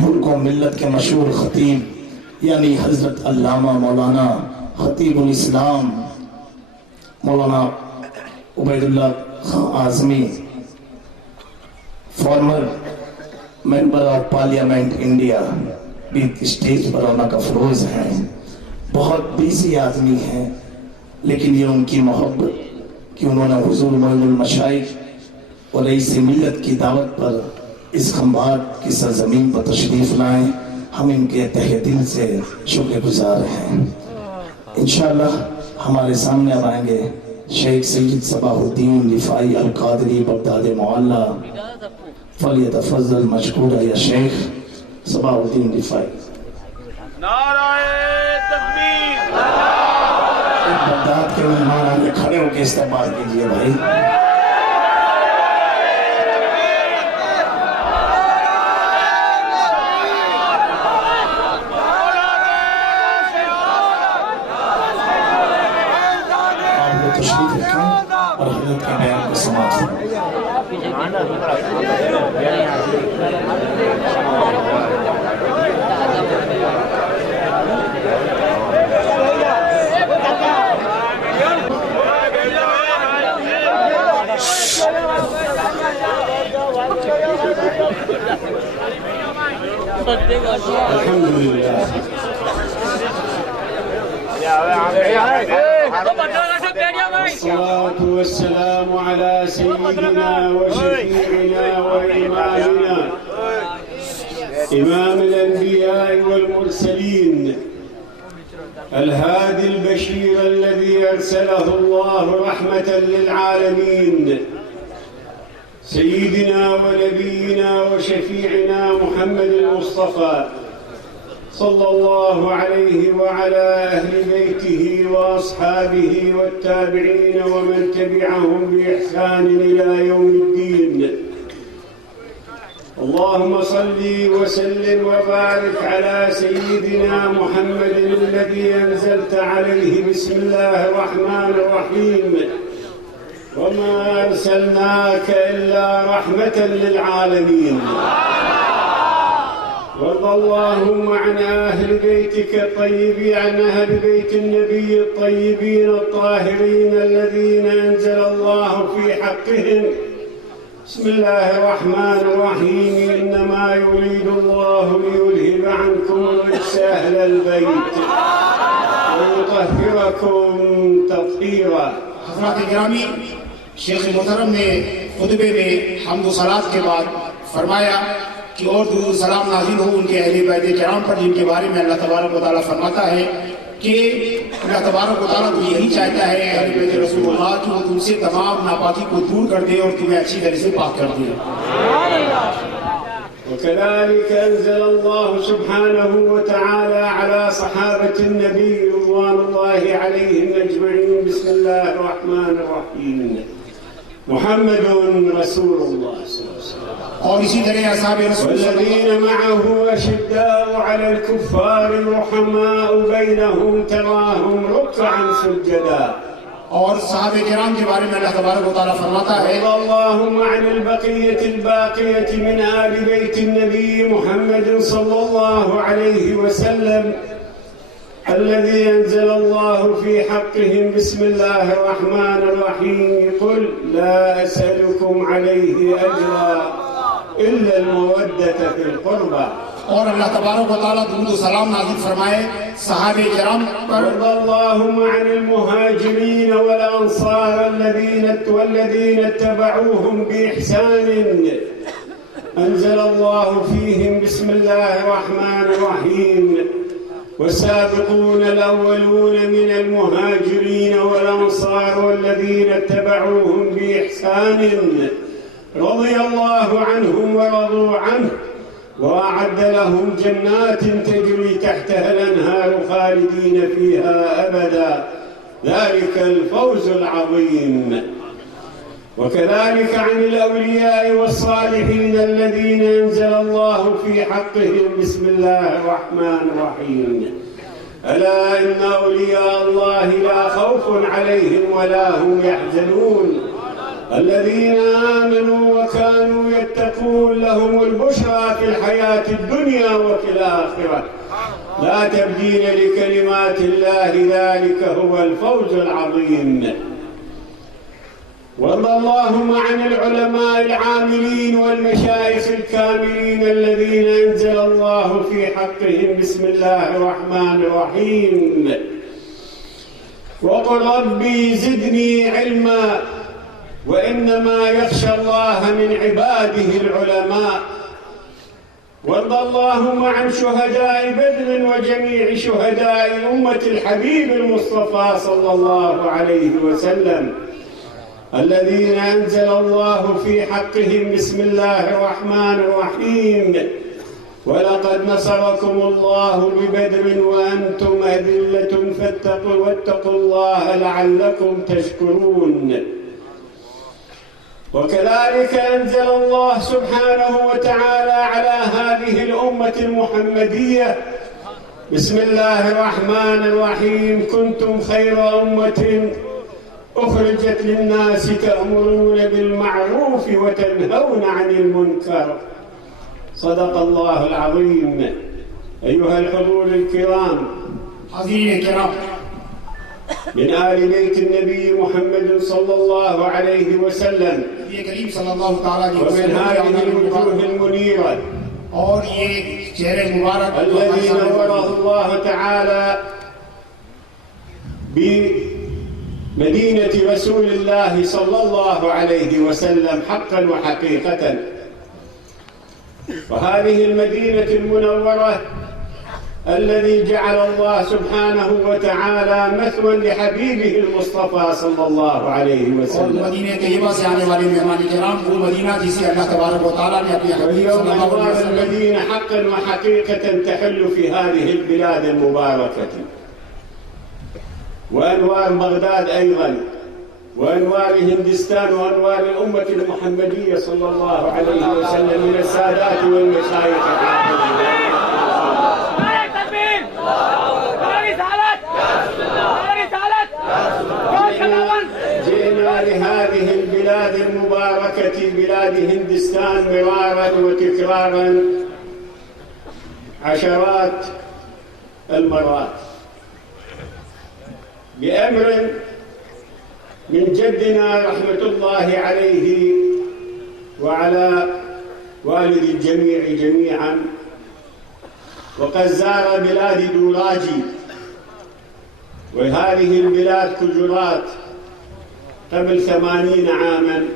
ملک و ملت کے مشہور خطیب یعنی حضرت علامہ مولانا Khatib ul Islam Maulana Ubaidullah Khan Azmi, former member of parliament India, بھی اسٹیج پر رونق افروز ہیں۔ بہت بیزی آدمی ہیں، لیکن یہ ان کی محبت کہ انہوں نے حضور معین المشائخ اور رئیس ملت کی دعوت پر اس خنبات کی سرزمین پر تشریف لائیں، ہم ان کے تہ دل سے شکر گزار ہیں۔ انشاءاللہ ہمارے سامنے اب آئیں گے شیخ سید صباح الدین رفاعی القادری بغداد معلیٰ، فلیتفضل مشکورا یا شیخ صباح الدین رفاعی۔ نعرہ تکبیر، بغداد کے مہمان آگے کھڑے ہو کے استقبال کیجئے بھائی۔ تشریف رکھیں اور حضرت کے بیان کو سماعت فرمائیں۔ الصلاة والسلام على سيدنا وشفيعنا وإمامنا إمام الأنبياء والمرسلين الهادي البشير الذي أرسله الله رحمة للعالمين سيدنا ونبينا وشفيعنا محمد المصطفى صلى الله عليه وعلى أهل بيته وأصحابه والتابعين ومن تبعهم بإحسان إلى يوم الدين. اللهم صل وسلم وبارك على سيدنا محمد الذي أنزلت عليه بسم الله الرحمن الرحيم وما أرسلناك إلا رحمة للعالمين. وارض اللهم عن أهل بيتك الطيبين، عن أهل بيت النبي الطيبين الطاهرين الذين أنزل الله في حقهم بسم الله الرحمن الرحيم إنما يريد الله ليذهب عنكم الرجس أهل البيت ويطهركم تطهيرا. حضرات گرامی، شیخ محترم نے خطبے میں حمد و صلات کے بعد فرمایا کہ اور درود و سلام نازل ہو ان کے اہل بیت کرام پر، جن کے بارے میں اللہ تبارک و تعالیٰ فرماتا ہے کہ اللہ تبارک و تعالیٰ تو یہی چاہتا ہے اہل بیت رسول اللہ کہ وہ تم سے تمام ناپاکی کو دور کر دے اور تمہیں اچھی طرح سے پاک کر دے. وكذلك أنزل الله سبحانه وتعالى على صحابة النبي رضوان الله عليهم أجمعين بسم الله الرحمن الرحيم محمد رسول الله صلى الله عليه وسلم اور اسی طرح اصحاب رسول والذين معه أشداء على الكفار رحماء بينهم تراهم ركعا سجدا. اور صحابہ کرام کے بارے میں اللہ تبارک و تعالیٰ فرماتا ہے اللهم عن البقية الباقية من آل بيت النبي محمد صلى الله عليه وسلم الذي أنزل الله في حقهم بسم الله الرحمن الرحيم قل لا أسألكم عليه أجرا إلا المودة في القربى. اور اللہ تبارک و تعالیٰ درود و سلام نازل فرمائے صحابہ کرام پر. وارض اللهم عن المهاجرين والأنصار والذين اتبعوهم بإحسان أنزل الله فيهم بسم الله الرحمن الرحيم والسابقون الأولون من المهاجرين والأنصار والذين اتبعوهم بإحسان رضي الله عنهم ورضوا عنه وأعد لهم جنات تجري تحتها الأنهار خالدين فيها أبدا ذلك الفوز العظيم. وكذلك عن الأولياء والصالحين الذين أنزل الله في حقهم بسم الله الرحمن الرحيم ألا إن أولياء الله لا خوف عليهم ولا هم يحزنون الذين آمنوا وكانوا يتقون لهم البشرى في الحياة الدنيا وفي الآخرة لا تبديل لكلمات الله ذلك هو الفوز العظيم. وارض اللهم عن العلماء العاملين والمشايخ الكاملين الذين أنزل الله في حقهم بسم الله الرحمن الرحيم وقل ربي زدني علما وإنما يخشى الله من عباده العلماء. وارض اللهم عن شهداء بدر وجميع شهداء أمة الحبيب المصطفى صلى الله عليه وسلم الذين أنزل الله في حقهم بسم الله الرحمن الرحيم ولقد نصركم الله ببدر وأنتم أذلة واتقوا الله لعلكم تشكرون. وكذلك أنزل الله سبحانه وتعالى على هذه الأمة المحمدية بسم الله الرحمن الرحيم كنتم خير أمة أخرجت للناس تأمرون بالمعروف وتنهون عن المنكر صدق الله العظيم. أيها الحضور الكرام حضرين الكرام من آل بيت النبي محمد صلى الله عليه وسلم ومن هذه الوجوه المنيرة الذي نوره الله تعالى بمدينة رسول الله صلى الله عليه وسلم حقا وحقيقة. وهذه المدينة المنورة الذي جعل الله سبحانه وتعالى مثوى لحبيبه المصطفى صلى الله عليه وسلم. واليوم أنوار المدينة حقا وحقيقة تحل في هذه البلاد المباركة وأنوار بغداد أيضا وأنوار هندستان وأنوار الأمة المحمدية صلى الله عليه وسلم من السادات والمشايخ. جئنا لهذه البلاد المباركة بلاد هندستان مرارا وتكرارا عشرات المرات بأمر من جدنا رحمة الله عليه وعلى والد الجميع جميعا. وقد زار بلاد دوراجي وهذه البلاد كجرات قبل 80 عاما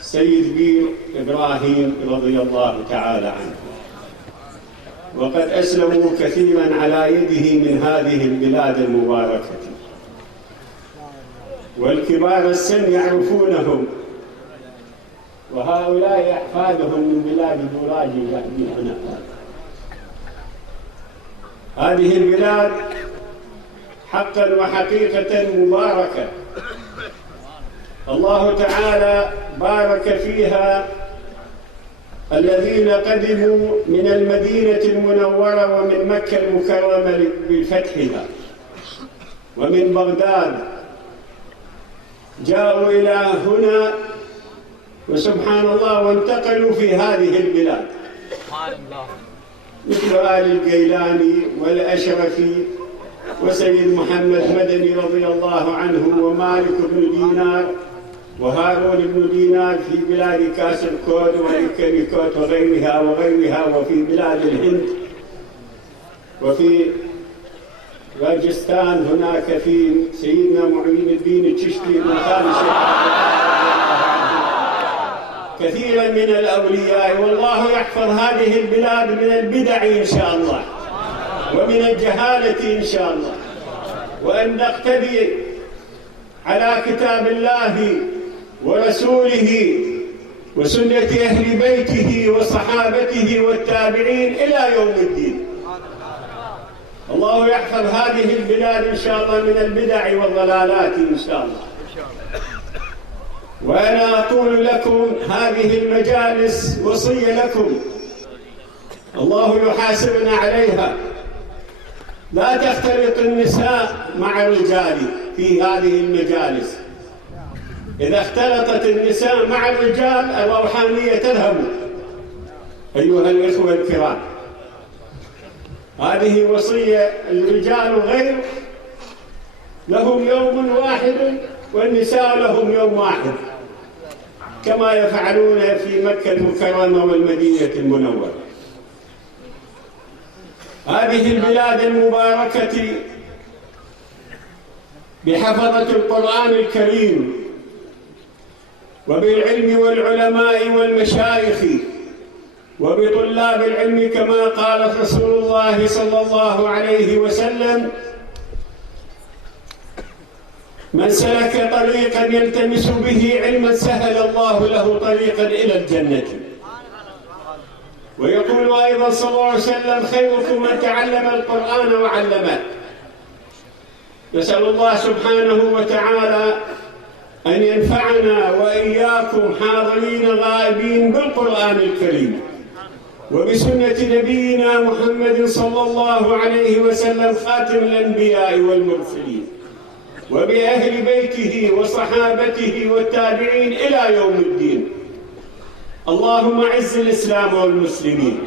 سيد بير إبراهيم رضي الله تعالى عنه وقد أسلموا كثيرا على يده من هذه البلاد المباركة والكبار السن يعرفونهم وهؤلاء أحفادهم من بلاد دوراجي قاعدين هنا. هذه البلاد حقا وحقيقة مباركة الله تعالى بارك فيها الذين قدموا من المدينة المنورة ومن مكة المكرمة بفتحها ومن بغداد جاءوا إلى هنا وسبحان الله وانتقلوا في هذه البلاد مثل آل القيلاني والأشرفي وسيد محمد مدني رضي الله عنه ومالك بن دينار وهارون بن دينار في بلاد كاسركود وإكريكوت وغيرها وفي بلاد الهند وفي راجستان هناك في سيدنا معين الدين التشتي بن خالد كثيرا من الأولياء والله يحفظ هذه البلاد من البدع إن شاء الله ومن الجهالة إن شاء الله، وأن نقتدي على كتاب الله ورسوله وسنة أهل بيته وصحابته والتابعين إلى يوم الدين. الله يحفظ هذه البلاد إن شاء الله من البدع والضلالات إن شاء الله. وأنا أقول لكم هذه المجالس وصية لكم، الله يحاسبنا عليها. لا تختلط النساء مع الرجال في هذه المجالس. إذا اختلطت النساء مع الرجال الروحانية تذهب. أيها الإخوة الكرام، هذه وصية. الرجال غير لهم يوم واحد والنساء لهم يوم واحد، كما يفعلون في مكة المكرمة والمدينة المنورة. هذه البلاد المباركة بحفظة القرآن الكريم وبالعلم والعلماء والمشايخ وبطلاب العلم، كما قال رسول الله صلى الله عليه وسلم: من سلك طريقا يلتمس به علما سهل الله له طريقا إلى الجنة. ويقول أيضا صلى الله عليه وسلم: خيركم من تعلم القرآن وعلمه. نسأل الله سبحانه وتعالى أن ينفعنا وإياكم حاضرين غائبين بالقرآن الكريم وبسنة نبينا محمد صلى الله عليه وسلم خاتم الأنبياء والمرسلين، وبأهل بيته وصحابته والتابعين إلى يوم الدين. اللهم أعز الإسلام والمسلمين،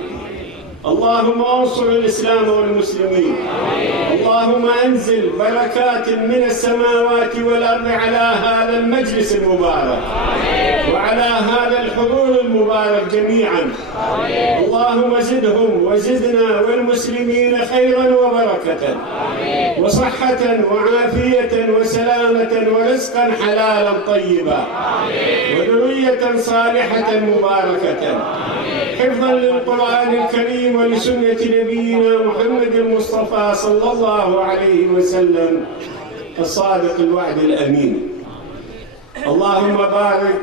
اللهم انصر الإسلام والمسلمين، اللهم أنزل بركات من السماوات والأرض على هذا المجلس المبارك وعلى هذا الحضور المبارك جميعا. اللهم زدهم وزدنا والمسلمين خيرا وبركة وصحة وعافية وسلامة ورزقا حلالا طيبا وذرية صالحة مباركة، حفظا للقرآن الكريم ولسنة نبينا محمد المصطفى صلى الله عليه وسلم الصادق الوعد الأمين. اللهم بارك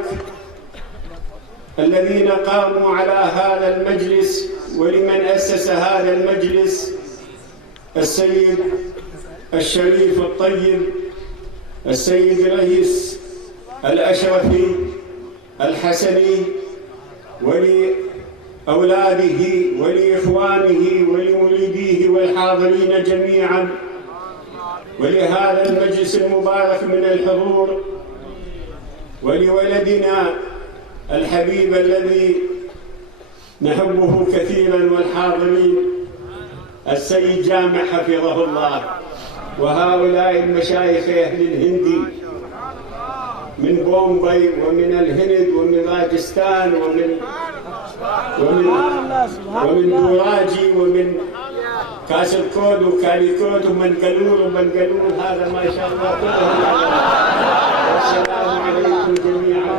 الذين قاموا على هذا المجلس ولمن أسس هذا المجلس: السيد الشريف الطيب، السيد رئيس الأشرفي الحسني، ولأولاده ولإخوانه ولمريديه والحاضرين جميعا، ولهذا المجلس المبارك من الحضور، ولولدنا الحبيب الذي نحبه كثيرا والحاضرين السيد جامع حفظه الله، وهؤلاء المشايخ أهل الهندي من بومبي ومن الهند ومن راجستان ومن دوراجي ومن كاسركود وكاليكود ومنقلور ومنقلور. هذا ما شاء الله كله. والسلام عليكم جميعا.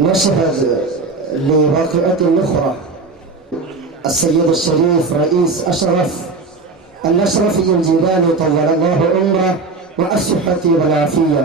نشهد لواقعة أخرى. السيد الشريف رئيس أشرف الأشرفي الجيلاني طول الله عمره والصحة والعافية.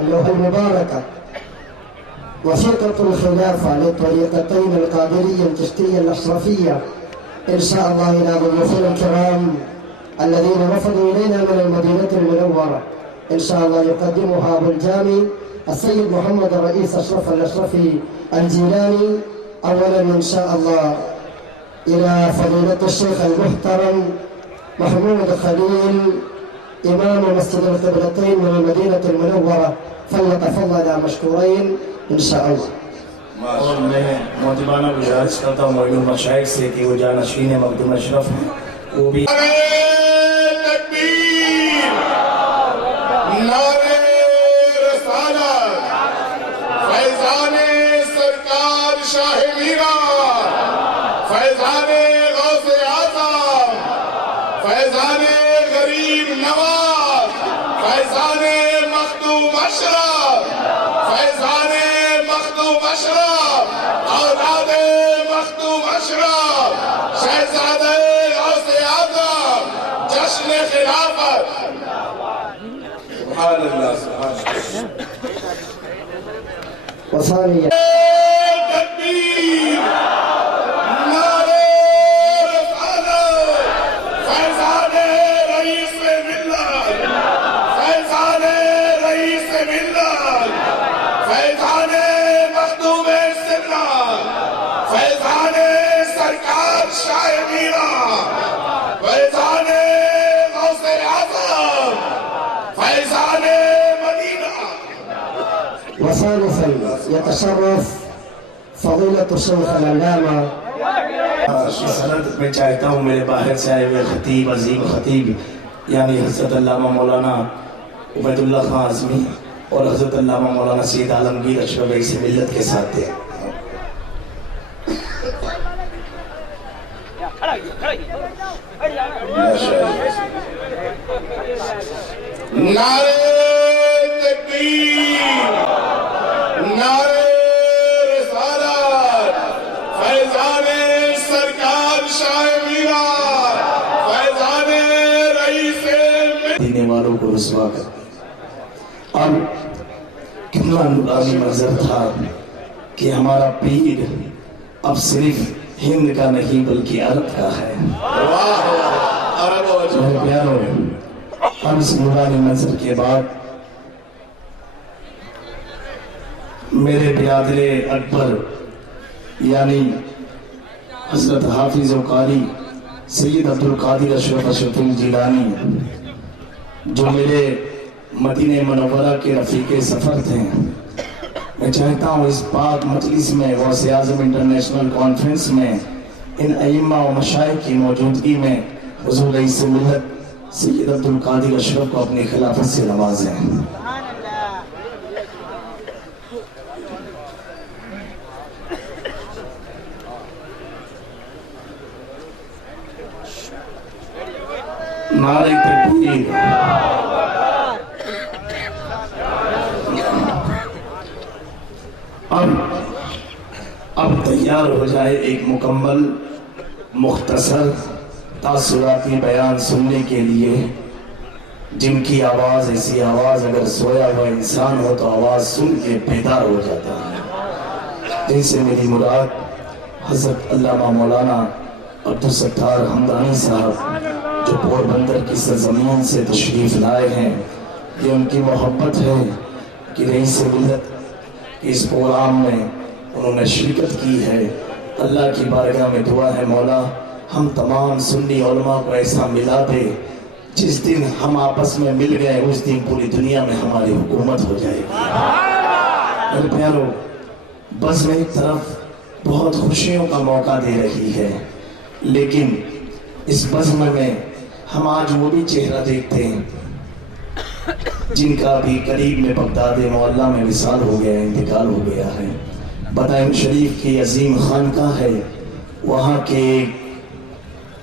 اللوحة المباركة وثيقة الخلافة للطريقتين القادرية الجشتية الأشرفية إن شاء الله إلى ضيوفنا الكرام الذين وفدوا إلينا من المدينة المنورة. إن شاء الله يقدمها أبو الجامي السيد محمد الرئيس أشرف الأشرفي الجيلاني. أولا إن شاء الله إلى فضيلة الشيخ المحترم محمود خليل إمام مسجد القبلتين من المدينة المنورة، فليتفضل مشكورين إن شاء الله. اور میں موجبانہ گزارش کرتا ہوں معین المشائخ سے کہ وہ جانشین مقدم اشرف ہیں، وہ بھی تکبیر، نعرے رسالت، فیضان سرکار شاہ میران، فیضان غوث اعظم، فیضان غریب نواز، فیضان مخدوم اشرف، فیضان مخدوم اشرف، اولاد مخدوم اشرف، شہزادہ غوث اعظم، جشن خلافت. سبحان اللہ سبحان اللہ. وثانيا تکبیر، نعرے رسالت، فیضان رئیس ملت، فیضان رئیس ملت، فیضان مخدوم سمنان، فیضان سرکار شاہ میران، فیضان غوث اعظم، فیضان مدینہ. وثالثا يتشرف فضيلة الشيخ العلامة اس حالت میں چاہتا ہوں میرے باہر سے آئے ہوئے خطیب، عظیم خطیب یعنی حضرت علامہ مولانا عبید اللہ خان اعظمی اور حضرت علامہ مولانا سید عالمگیر اشرف رئیس ملت کے ساتھ دیں. نعرے تکبیر، نعرے رسالت، فیضان سرکار شاہ میران، فیضان رئیس دینے والوں کو رسوا کر. اب کتنا نورانی منظر تھا کہ ہمارا پیر اب صرف ہند کا نہیں بلکہ عرب کا ہے. میرے پیاروں، اب اس نورانی منظر کے بعد میرے برادر اکبر یعنی حضرت حافظ و قاری سید عبدالقادر اشرف اشرفی الجیلانی جو میرے مدینہ منورہ کے رفیق سفر تھے، میں چاہتا ہوں اس پاک مجلس میں غوث اعظم انٹرنیشنل کانفرنس میں ان ائمہ و مشائخ کی موجودگی میں حضور رئیس ملت سید عبدالقادر اشرف کو اپنی خلافت سے نوازیں. نعرہ تکبیر. اب تیار ہو جائے ایک مکمل مختصر تاثراتی بیان سننے کے لیے، جن کی آواز ایسی آواز اگر سویا ہوا انسان ہو تو آواز سن کے بیدار ہو جاتا ہے. جن سے میری مراد حضرت علامہ مولانا عبدالستار حمدانی صاحب جو پوربندر کی سرزمین سے تشریف لائے ہیں. یہ ان کی محبت ہے کہ رئیس ملت کے اس پروگرام میں انہوں نے شرکت کی ہے. اللہ کی بارگاہ میں دعا ہے مولا ہم تمام سنی علماء کو ایسا ملا دے، جس دن ہم آپس میں مل گئے اس دن پوری دنیا میں ہماری حکومت ہو جائے گی. میرے پیارو، بزم ایک طرف بہت خوشیوں کا موقع دے رہی ہے، لیکن اس بزم میں ہم آج وہ بھی چہرہ دیکھتے ہیں جن کا بھی قریب میں بغداد معلیٰ میں وصال ہو گیا، انتقال ہو گیا ہے. بدائن شریف کی عظیم خانقاہ ہے، وہاں کے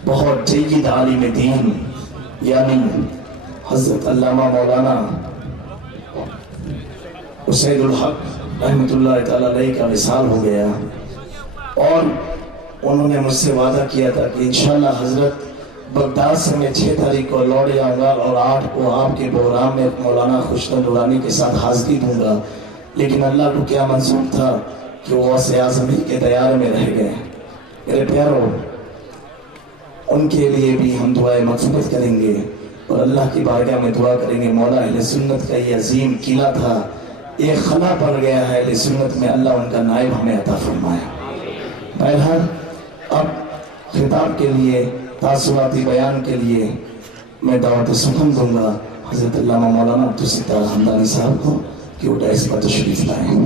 بہت جید عالم دین یعنی حضرت علامہ مولانا حسین الحق رحمۃ اللہ تعالیٰ علیہ کا وصال ہو گیا، اور انہوں نے مجھ سے وعدہ کیا تھا کہ انشاءاللہ حضرت بغداد سے میں 6 تاریخ کو لوٹ جاؤں گا اور 8 کو آپ کے پروگرام میں مولانا خشن نورانی کے ساتھ حاضری دوں گا. لیکن اللہ کو کیا منظور تھا کہ وہ غوث اعظم کے دیار میں رہ گئے. میرے پیاروں، ان کے لیے بھی ہم دعائیں مغفرت کریں گے اور اللہ کی بارگاہ میں دعا کریں گے مولا اہل سنت کا یہ عظیم قلعہ تھا، ایک خلا پڑ گیا ہے اہل سنت میں، اللہ ان کا نائب ہمیں عطا فرمائے۔ بہرحال اب خطاب کے لیے، تاثراتی بیان کے لیے میں دعوت سخن دوں گا حضرت علامہ مولانا عبدالستار حمدانی صاحب کو کہ وہ ڈائس پر تشریف لائیں۔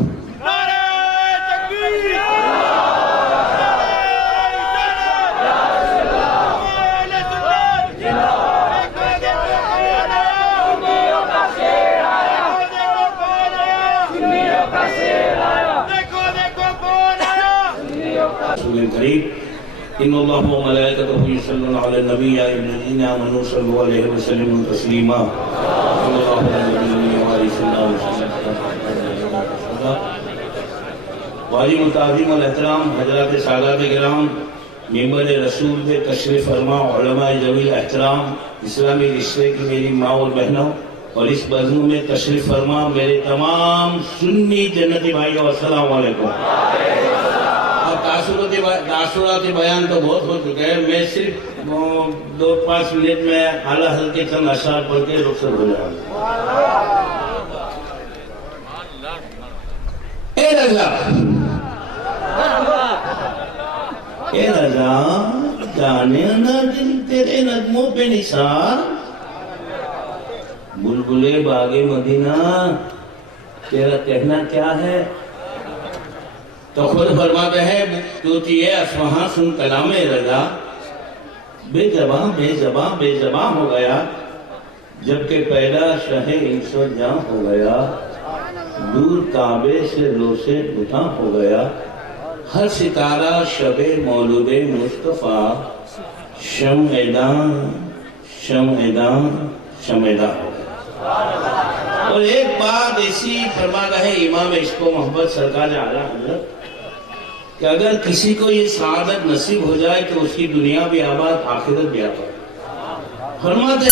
ان اللہ و ملائکتہ یصلون علی النبی یا ایھا الذین آمنوا صلوا علیہ وسلموا تسلیما صلی اللہ علیہ وسلم۔ واجب التعظیم والاحترام حضرات سادات کرام، ممبر رسول پہ تشریف فرما علماء ذوی الاحترام، اسلامی رشتے کی میری ماں اور بہنوں، اور اس بزم میں تشریف فرما میرے تمام سنی جنتی بھائیوں، السلام علیکم۔ تاثراتی بیان تو بہت ہو چکے ہیں، میں صرف 2-5 منٹ میں اعلیٰ حضرت کے چند اشعار پڑھ کے رخصت ہو جاؤں۔ اے رضا، اے رضا جانے نہ دل تیرے نغموں پہ نثار، بلبلے باغ مدینہ تیرا کہنا کیا ہے؟ تو خود فرماتے ہیں توتیے اصفہاں سن کلام رضا، بے زباں بے زباں بے زباں ہو گیا، جبکہ پیدا شہ انس و جاں ہو گیا، دور کعبے سے لوسے بتاں ہو گیا، ہر ستارہ شب مولود مصطفیٰ، شمعداں شمعداں شمعداں ہو گیا۔ اور ایک بات ایسی فرماتا ہے امام عشق و محبت سرکار اعلیٰ حضرت کہ اگر کسی کو یہ سعادت نصیب ہو جائے تو اس کی دنیا بھی آباد آخرت بھی آباد۔ فرماتے